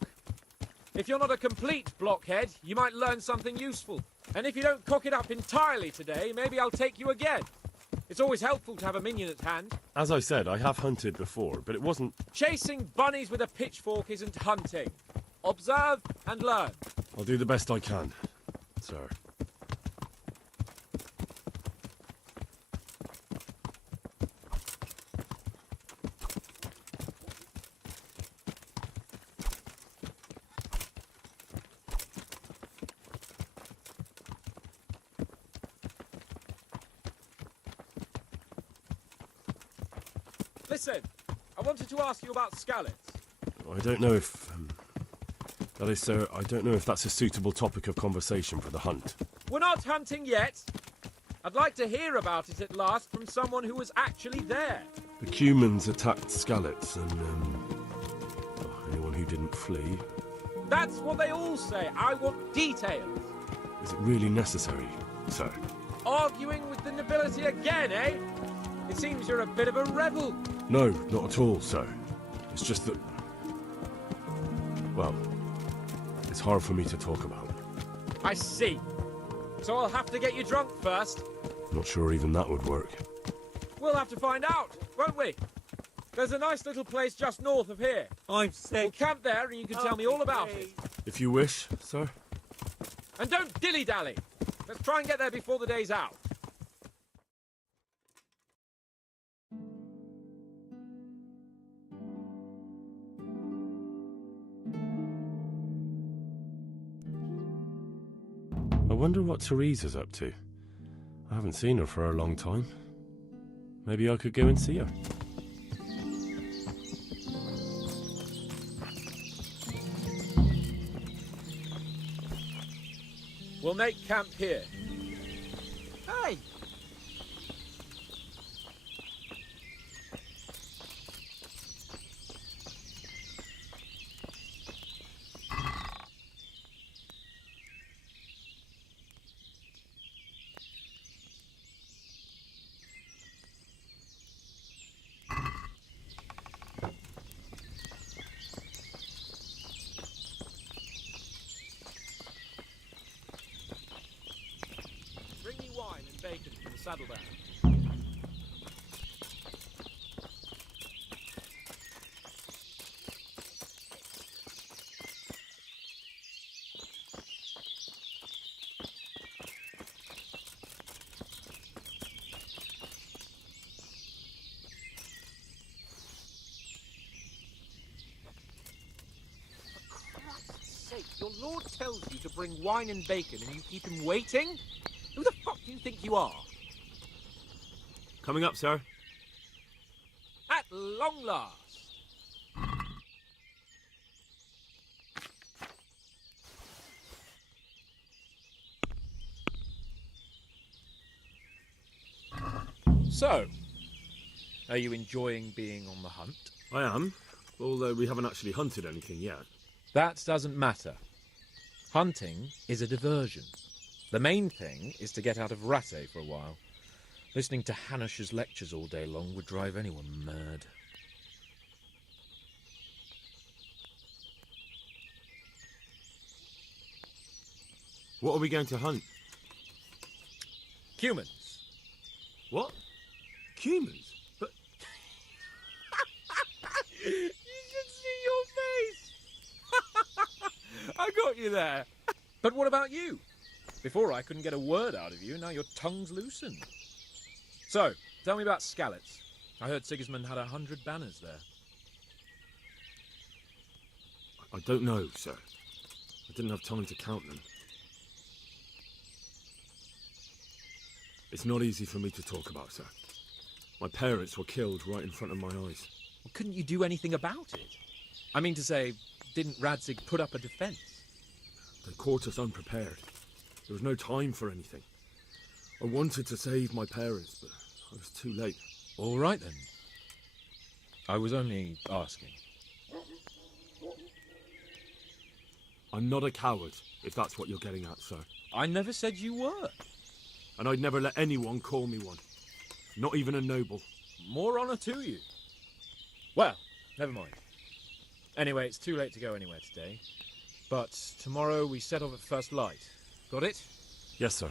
If you're not a complete blockhead, you might learn something useful. And if you don't cock it up entirely today, maybe I'll take you again. It's always helpful to have a minion at hand. As I said, I have hunted before, but it wasn't... Chasing bunnies with a pitchfork isn't hunting. Observe and learn. I'll do the best I can, sir. Listen, I wanted to ask you about Skalitz. I don't know if... that is, sir, I don't know if that's a suitable topic of conversation for the hunt. We're not hunting yet. I'd like to hear about it at last from someone who was actually there. The Cumans attacked Skalitz, and, anyone who didn't flee. That's what they all say. I want details. Is it really necessary, sir? Arguing with the nobility again, eh? It seems you're a bit of a rebel. No, not at all, sir. It's just that... well, it's hard for me to talk about. I see. So I'll have to get you drunk first. Not sure even that would work. We'll have to find out, won't we? There's a nice little place just north of here. I'm sick. We'll camp there and you can tell me all about it. If you wish, sir. And don't dilly-dally. Let's try and get there before the day's out. I wonder what Teresa's up to. I haven't seen her for a long time. Maybe I could go and see her. We'll make camp here. Hey! Bring me wine and bacon from the saddlebag. For Christ's sake, your lord tells you to bring wine and bacon and you keep him waiting? Who the fuck do you think you are? Coming up, sir. At long last. So, are you enjoying being on the hunt? I am, although we haven't actually hunted anything yet. That doesn't matter. Hunting is a diversion. The main thing is to get out of Rattay for a while. Listening to Hanush's lectures all day long would drive anyone mad. What are we going to hunt? Cumans. What? Cumans? But... You should see your face! I got you there. But what about you? Before I couldn't get a word out of you, now your tongue's loosened. So, tell me about Skalitz. I heard Sigismund had 100 banners there. I don't know, sir. I didn't have time to count them. It's not easy for me to talk about, sir. My parents were killed right in front of my eyes. Well, couldn't you do anything about it? I mean to say, didn't Radzig put up a defence? They caught us unprepared. There was no time for anything. I wanted to save my parents, but I was too late. All right, then. I was only asking. I'm not a coward, if that's what you're getting at, sir. I never said you were. And I'd never let anyone call me one. Not even a noble. More honour to you. Well, never mind. Anyway, it's too late to go anywhere today. But tomorrow we set off at first light. Got it? Yes, sir.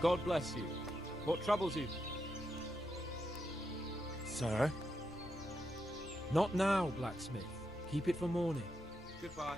God bless you. What troubles you? Sir? Not now, blacksmith. Keep it for morning. Goodbye.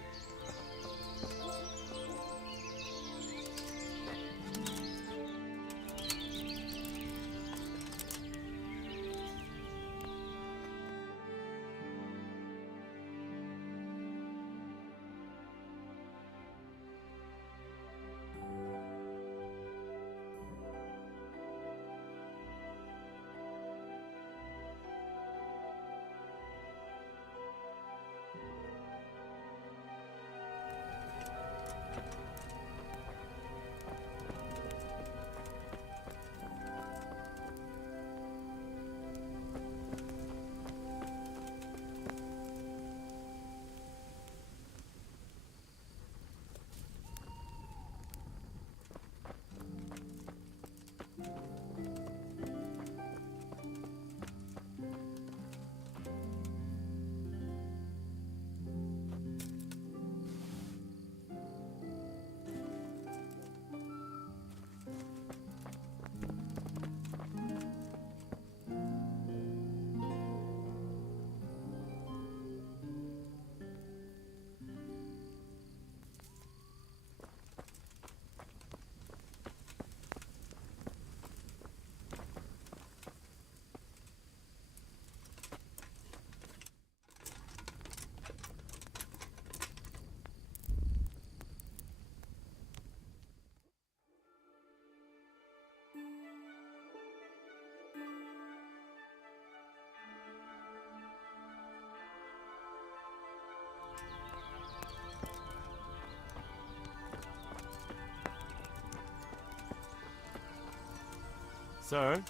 Sir?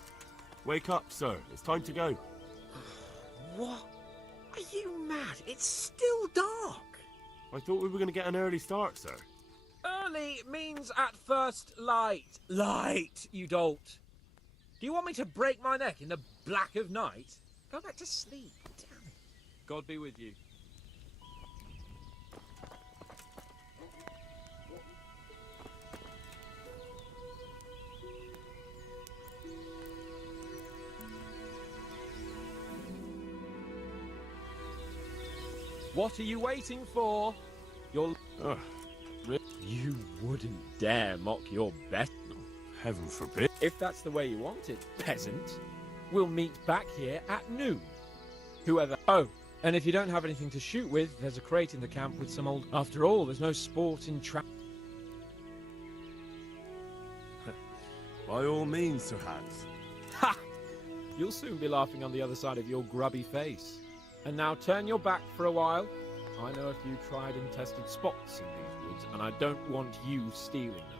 Wake up, sir. It's time to go. What? Are you mad? It's still dark. I thought we were going to get an early start, sir. Early means at first light. Light, you dolt. Do you want me to break my neck in the black of night? Go back to sleep. Damn it. God be with you. What are you waiting for? You're... You wouldn't dare mock your best. Heaven forbid. If that's the way you want it, peasant, we'll meet back here at noon. Whoever... Oh, and if you don't have anything to shoot with, there's a crate in the camp with some old... After all, there's no sport in trap... By all means, Sir Hans. Ha! You'll soon be laughing on the other side of your grubby face. And now turn your back for a while. I know a few tried and tested spots in these woods, and I don't want you stealing them.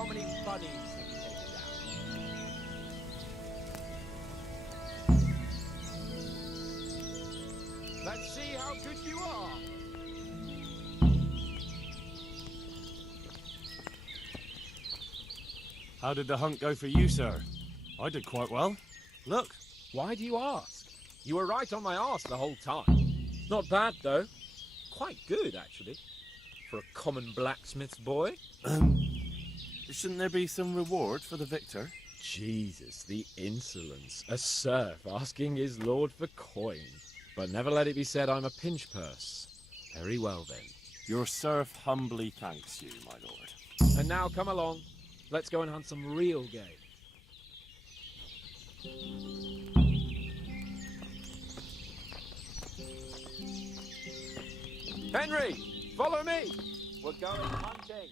How many bunnies have you taken down? Let's see how good you are. How did the hunt go for you, sir? I did quite well. Look. Why do you ask? You were right on my arse the whole time. Not bad, though. Quite good, actually. For a common blacksmith's boy. Shouldn't there be some reward for the victor? Jesus, the insolence. A serf asking his lord for coin. But never let it be said I'm a pinch purse. Very well, then. Your serf humbly thanks you, my lord. And now come along. Let's go and hunt some real game. Henry, follow me. We're going hunting.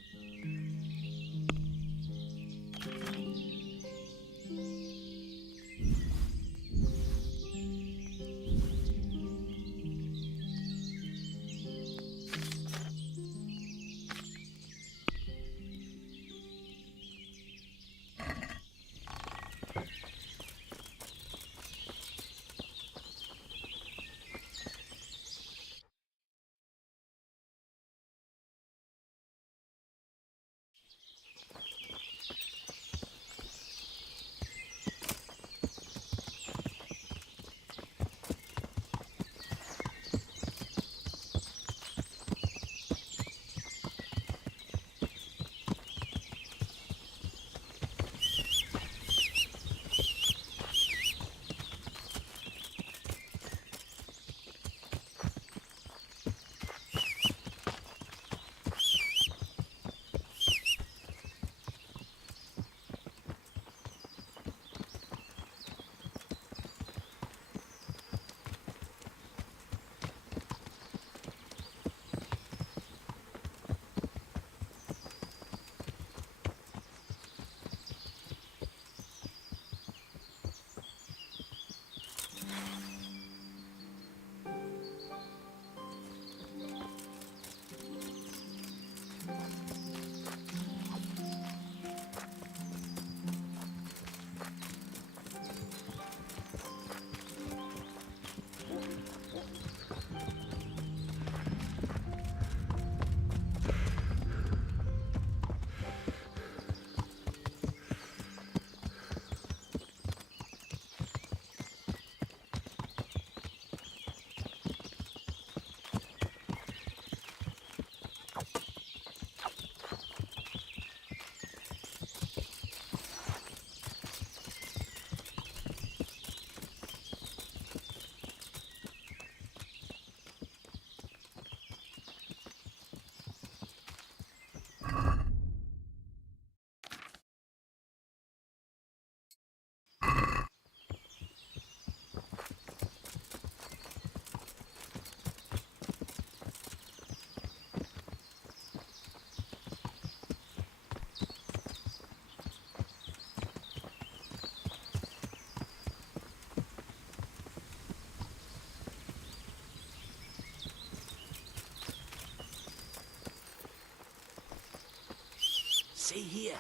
See here,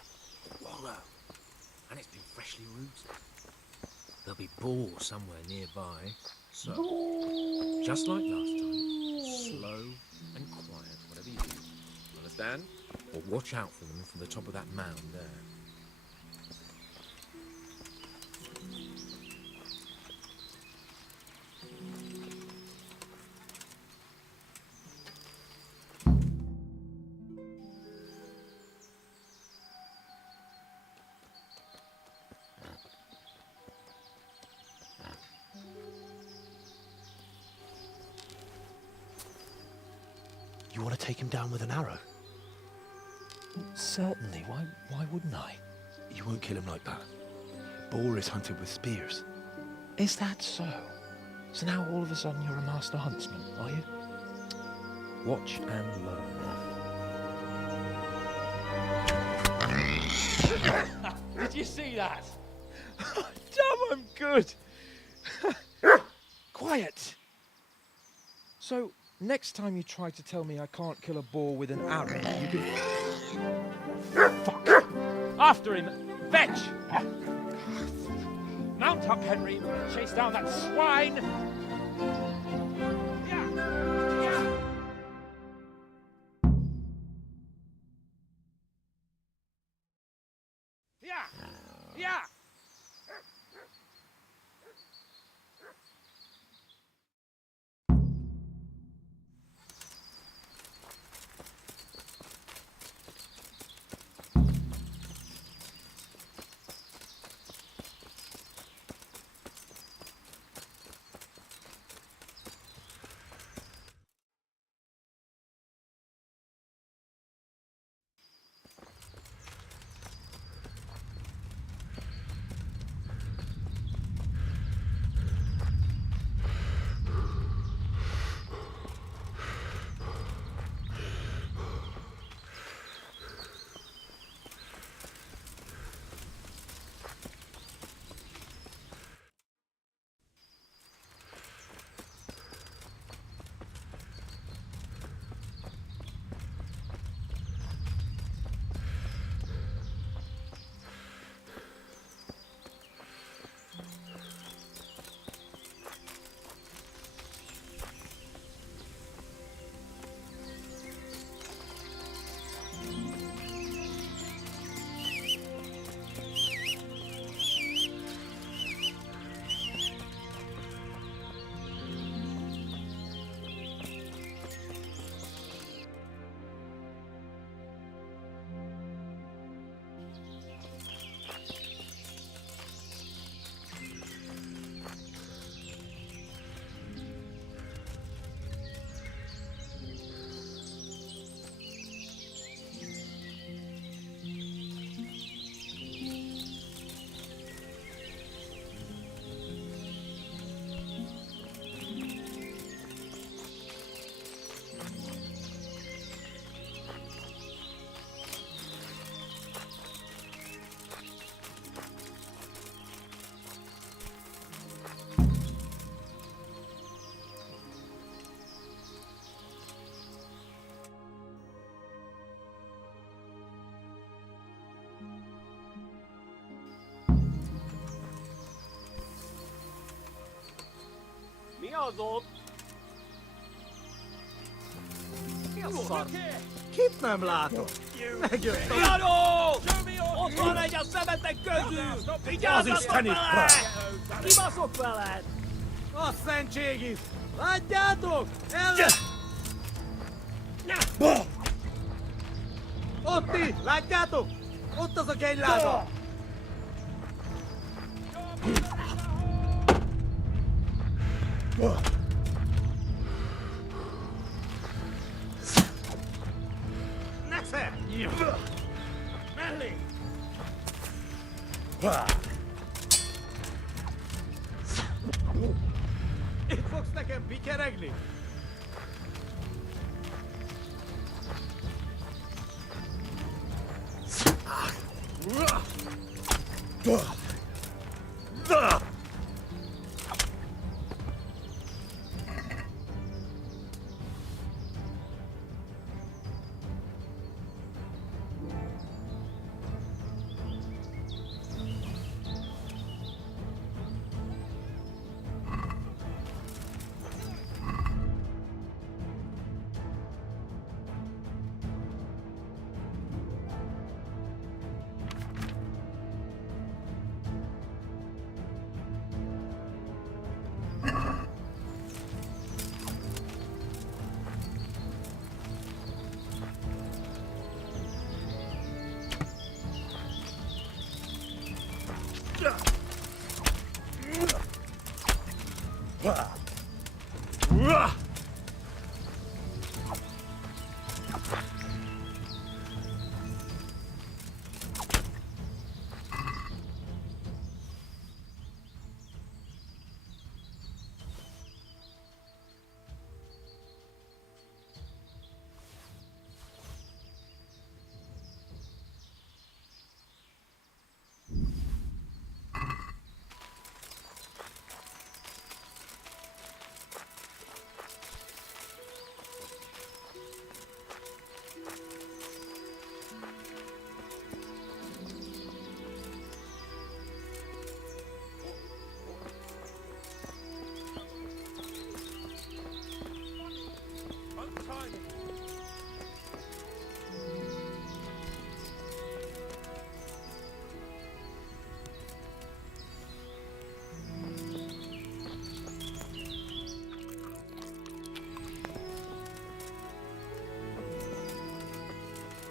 a wallow, and it's been freshly rooted. There'll be boar somewhere nearby, so just like last time, slow and quiet, whatever you do. Understand? Or watch out for them from the top of that mound there. You want to take him down with an arrow? Certainly. Why wouldn't I? You won't kill him like that. Boar is hunted with spears. Is that so? So now all of a sudden you're a master huntsman, are you? Watch and learn. Did you see that? Damn, I'm good. Quiet. So, next time you try to tell me I can't kill a boar with an arrow, you can... Fuck! After him! Fetch! Mount up, Henry, and chase down that swine! Yeah! Mi az ott? Mi a szar? Kit nem látok? Megjöttem! Fiadó! Ott van egy a szemetek közül! Vigyázzatok vele! Kibaszok veled! A szentségi! Látjátok? Ott ti! Látjátok? Ott az a kegyláda! Nesze! Mellé! Itt fogsz nekem pityeregni?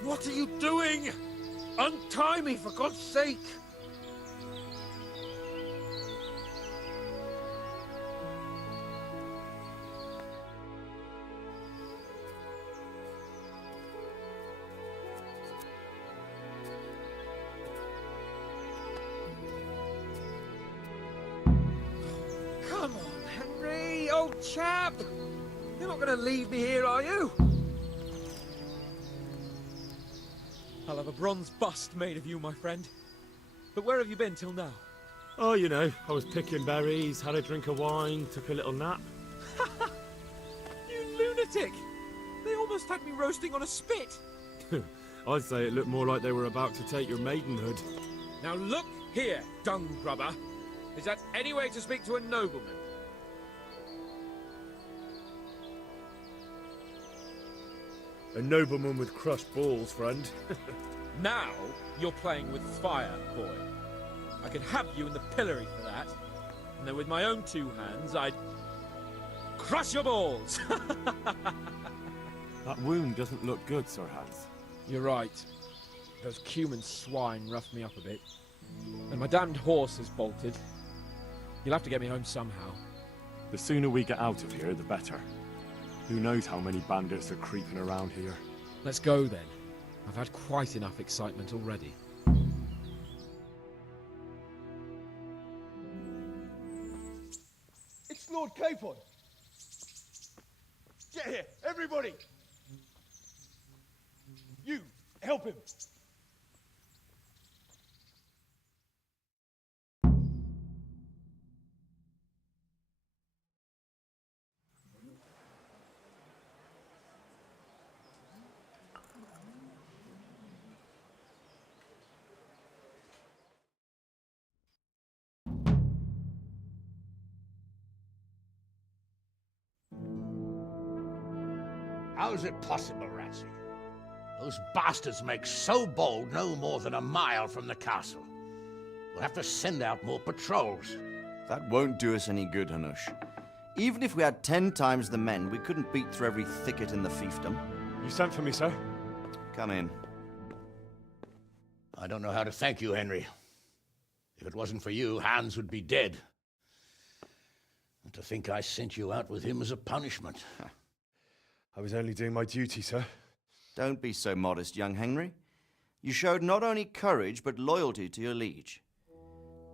What are you doing? Untie me, for God's sake! Come on, Henry, old chap! You're not going to leave me here, are you? I'll have a bronze bust made of you, my friend. But where have you been till now? Oh, you know, I was picking berries, had a drink of wine, took a little nap. You lunatic! They almost had me roasting on a spit! I'd say it looked more like they were about to take your maidenhood. Now look here, dung grubber. Is that any way to speak to a nobleman? A nobleman with crushed balls, friend. Now you're playing with fire, boy. I could have you in the pillory for that. And then with my own two hands, I'd crush your balls! That wound doesn't look good, Sir Hans. You're right. Those cumin swine roughed me up a bit. And my damned horse has bolted. You'll have to get me home somehow. The sooner we get out of here, the better. Who knows how many bandits are creeping around here. Let's go then. I've had quite enough excitement already. It's Lord Capon. Get here, everybody. You, help him. How is it possible, Ratsy? Those bastards make so bold no more than a mile from the castle. We'll have to send out more patrols. That won't do us any good, Hanush. Even if we had 10 times the men, we couldn't beat through every thicket in the fiefdom. You sent for me, sir? Come in. I don't know how to thank you, Henry. If it wasn't for you, Hans would be dead. And to think I sent you out with him as a punishment. I was only doing my duty, sir. Don't be so modest, young Henry. You showed not only courage, but loyalty to your liege.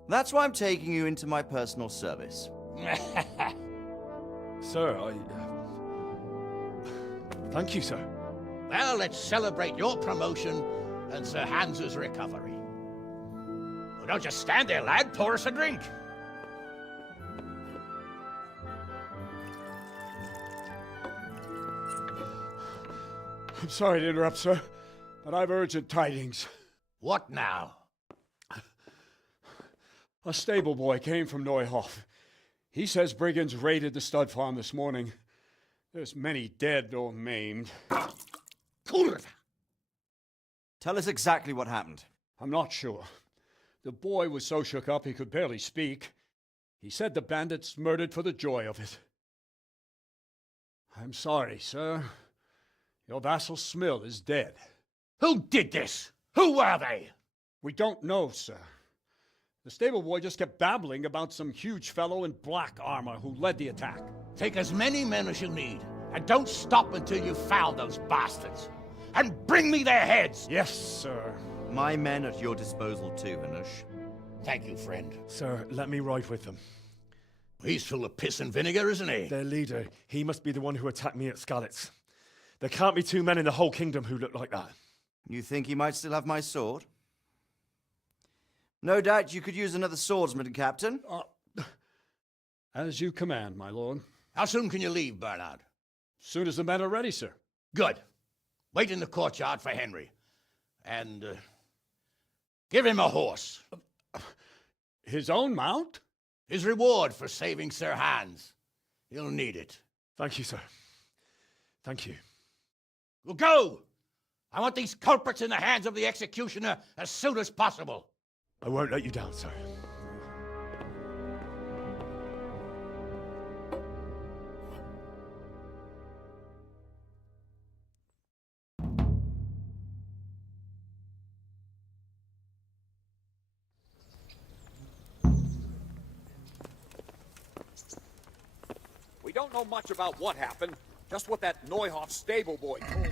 That's why I'm taking you into my personal service. Sir, thank you, sir. Well, let's celebrate your promotion and Sir Hans's recovery. Well, don't just stand there, lad. Pour us a drink. I'm sorry to interrupt, sir, but I've urgent tidings. What now? A stable boy came from Neuhof. He says brigands raided the stud farm this morning. There's many dead or maimed. Tell us exactly what happened. I'm not sure. The boy was so shook up he could barely speak. He said the bandits murdered for the joy of it. I'm sorry, sir. Your vassal Smill is dead. Who did this? Who were they? We don't know, sir. The stable boy just kept babbling about some huge fellow in black armor who led the attack. Take as many men as you need, and don't stop until you've found those bastards. And bring me their heads! Yes, sir. My men at your disposal too, Hanush. Thank you, friend. Sir, let me ride with them. He's full of piss and vinegar, isn't he? Their leader, he must be the one who attacked me at Skalitz. There can't be 2 men in the whole kingdom who look like that. You think he might still have my sword? No doubt you could use another swordsman, Captain. As you command, my lord. How soon can you leave, Bernard? Soon as the men are ready, sir. Good. Wait in the courtyard for Henry. And, give him a horse. His own mount? His reward for saving Sir Hans. He'll need it. Thank you, sir. Thank you. Well, go! I want these culprits in the hands of the executioner as soon as possible. I won't let you down, sir. don't know much about what happened, just what that Neuhoff stable boy told me.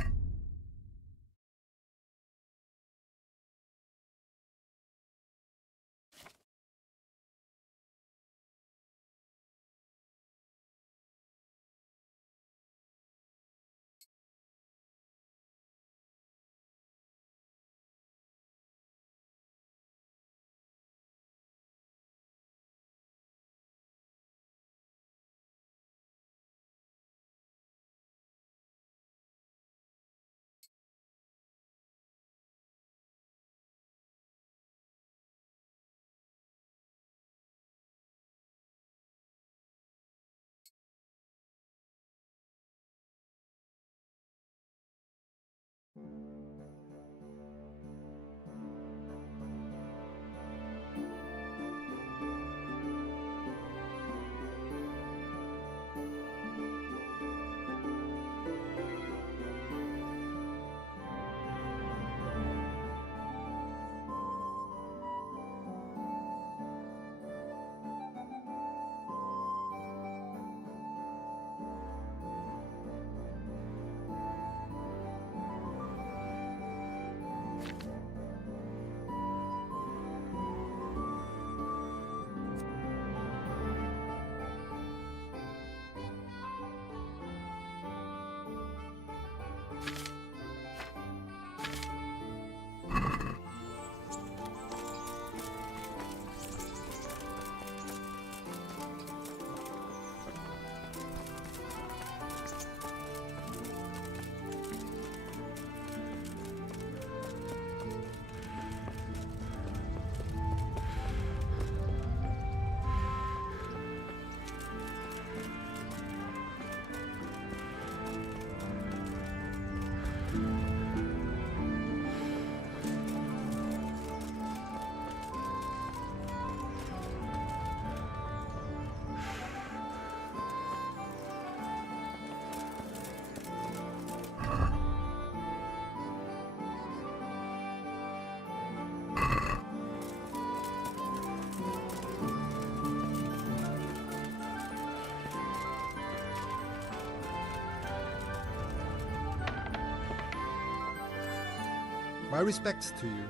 My respects to you.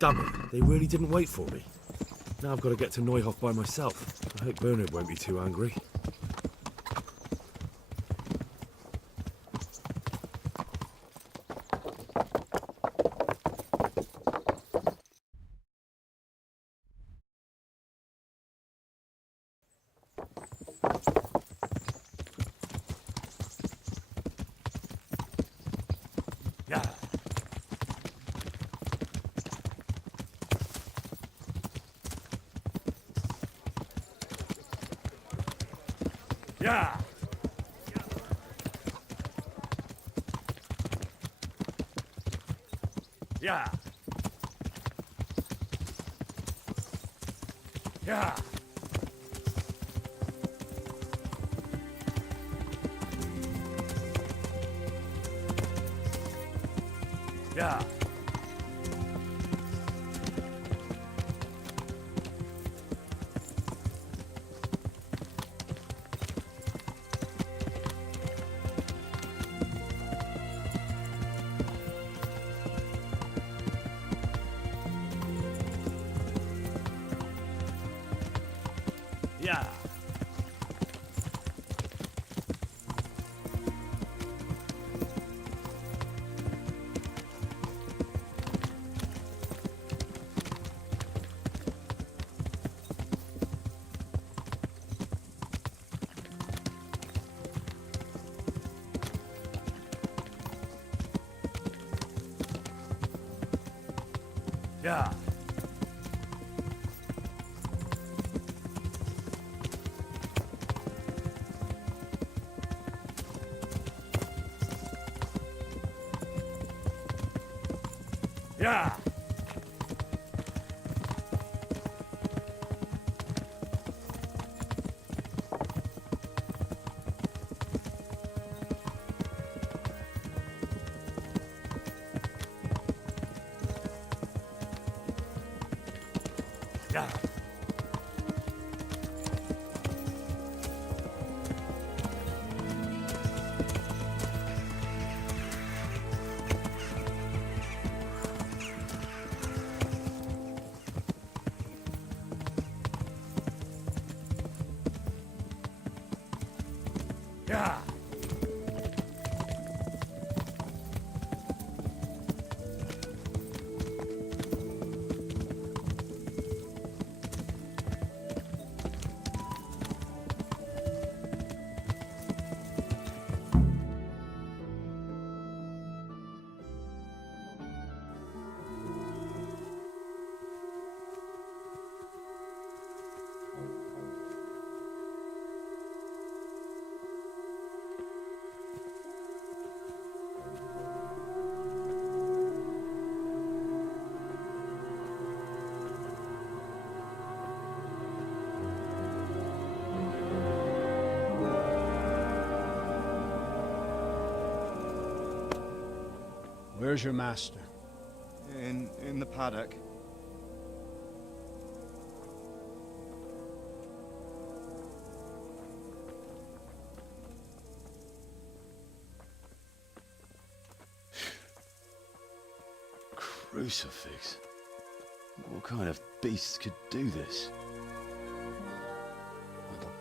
Damn it, they really didn't wait for me. Now I've got to get to Neuhof by myself. I hope Bernard won't be too angry. Yeah. Yeah. Yeah. Yeah. Yeah. Yeah. Yeah. Yeah. Yeah. Yeah. Where's your master? In the paddock. Crucifix? What kind of beast could do this?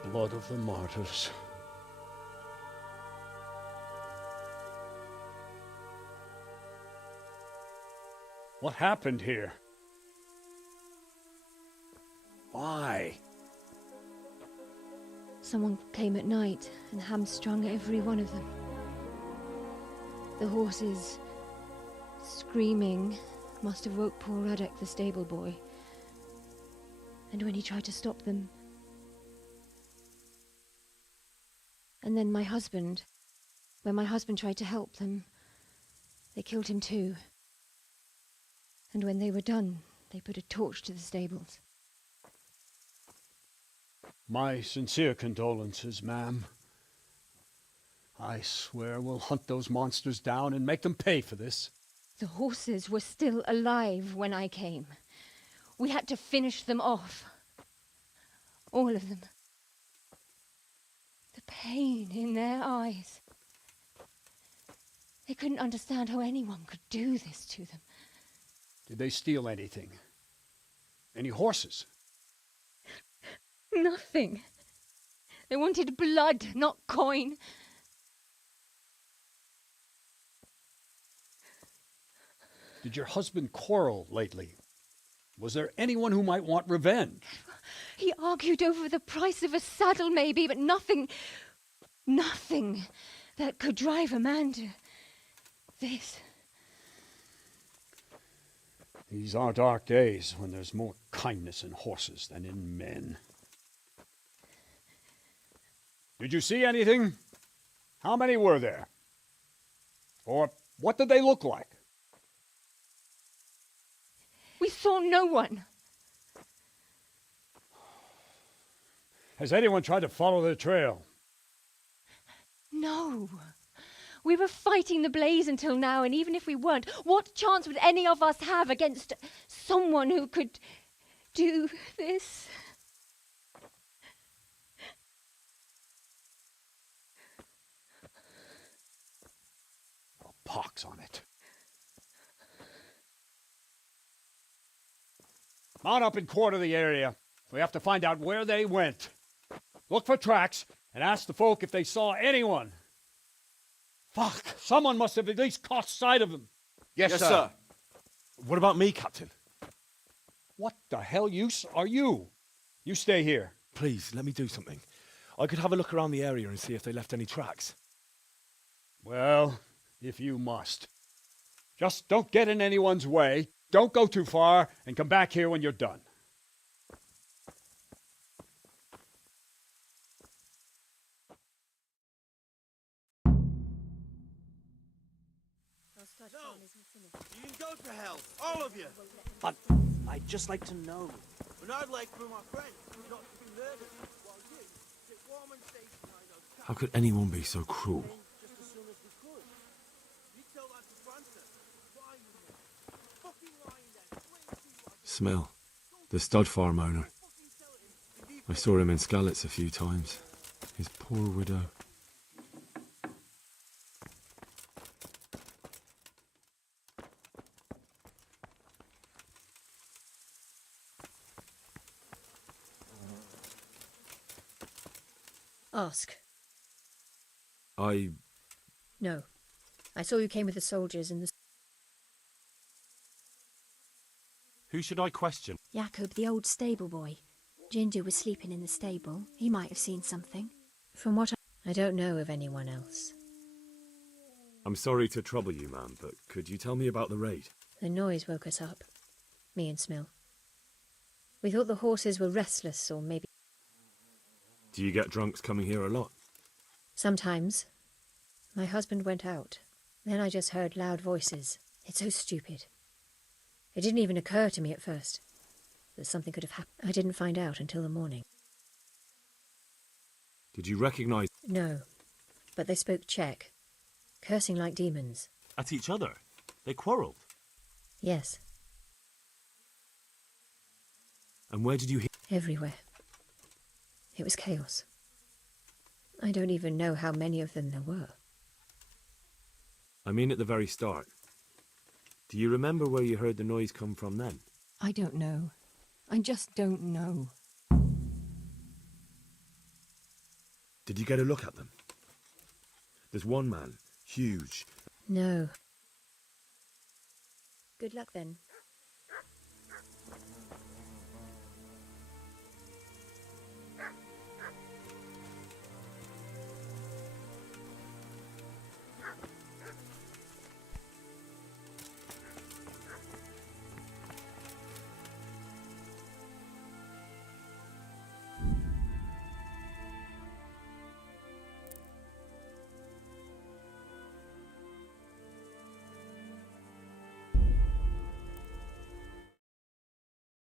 The blood of the martyrs. What happened here? Why? Someone came at night and hamstrung every one of them. The horses, screaming, must have woke poor Radek, the stable boy. And when he tried to stop them... And then my husband, when my husband tried to help them, they killed him too. And when they were done, they put a torch to the stables. My sincere condolences, ma'am. I swear we'll hunt those monsters down and make them pay for this. The horses were still alive when I came. We had to finish them off. All of them. The pain in their eyes. They couldn't understand how anyone could do this to them. Did they steal anything? Any horses? Nothing. They wanted blood, not coin. Did your husband quarrel lately? Was there anyone who might want revenge? He argued over the price of a saddle, maybe, but nothing that could drive a man to this. These are dark days when there's more kindness in horses than in men. Did you see anything? How many were there? Or what did they look like? We saw no one. Has anyone tried to follow the trail? No. We were fighting the blaze until now, and even if we weren't, what chance would any of us have against someone who could do this? Oh, pox on it. Mount up and quarter the area. We have to find out where they went. Look for tracks and ask the folk if they saw anyone. Fuck! Someone must have at least caught sight of them. Yes, sir. What about me, Captain? What the hell use are you? You stay here. Please, let me do something. I could have a look around the area and see if they left any tracks. Well, if you must. Just don't get in anyone's way, don't go too far, and come back here when you're done. You can go to hell, all of you. But I'd just like to know. And I'd like for my friend not to be murdered while you sit warm and stay behind those How could anyone be so cruel? just as soon as we could. You tell that to Francis. Why you there? Fucking lying there. Smell. The stud farm owner. I saw him in Skalitz a few times. His poor widow. Ask. No. I saw you came with the soldiers and the... Who should I question? Jakob, the old stable boy. Jindu was sleeping in the stable. He might have seen something. From what I don't know of anyone else. I'm sorry to trouble you, ma'am, but could you tell me about the raid? The noise woke us up. Me and Smill. We thought the horses were restless, or maybe... Do you get drunks coming here a lot? Sometimes. My husband went out. Then I just heard loud voices. It's so stupid. It didn't even occur to me at first that something could have happened. I didn't find out until the morning. Did you recognize... No, but they spoke Czech, cursing like demons. At each other? They quarrelled? Yes, And where did you hear... everywhere. It was chaos. I don't even know how many of them there were. I mean at the very start. Do you remember where you heard the noise come from then? I don't know. I just don't know. Did you get a look at them? There's one man, huge. No. Good luck then.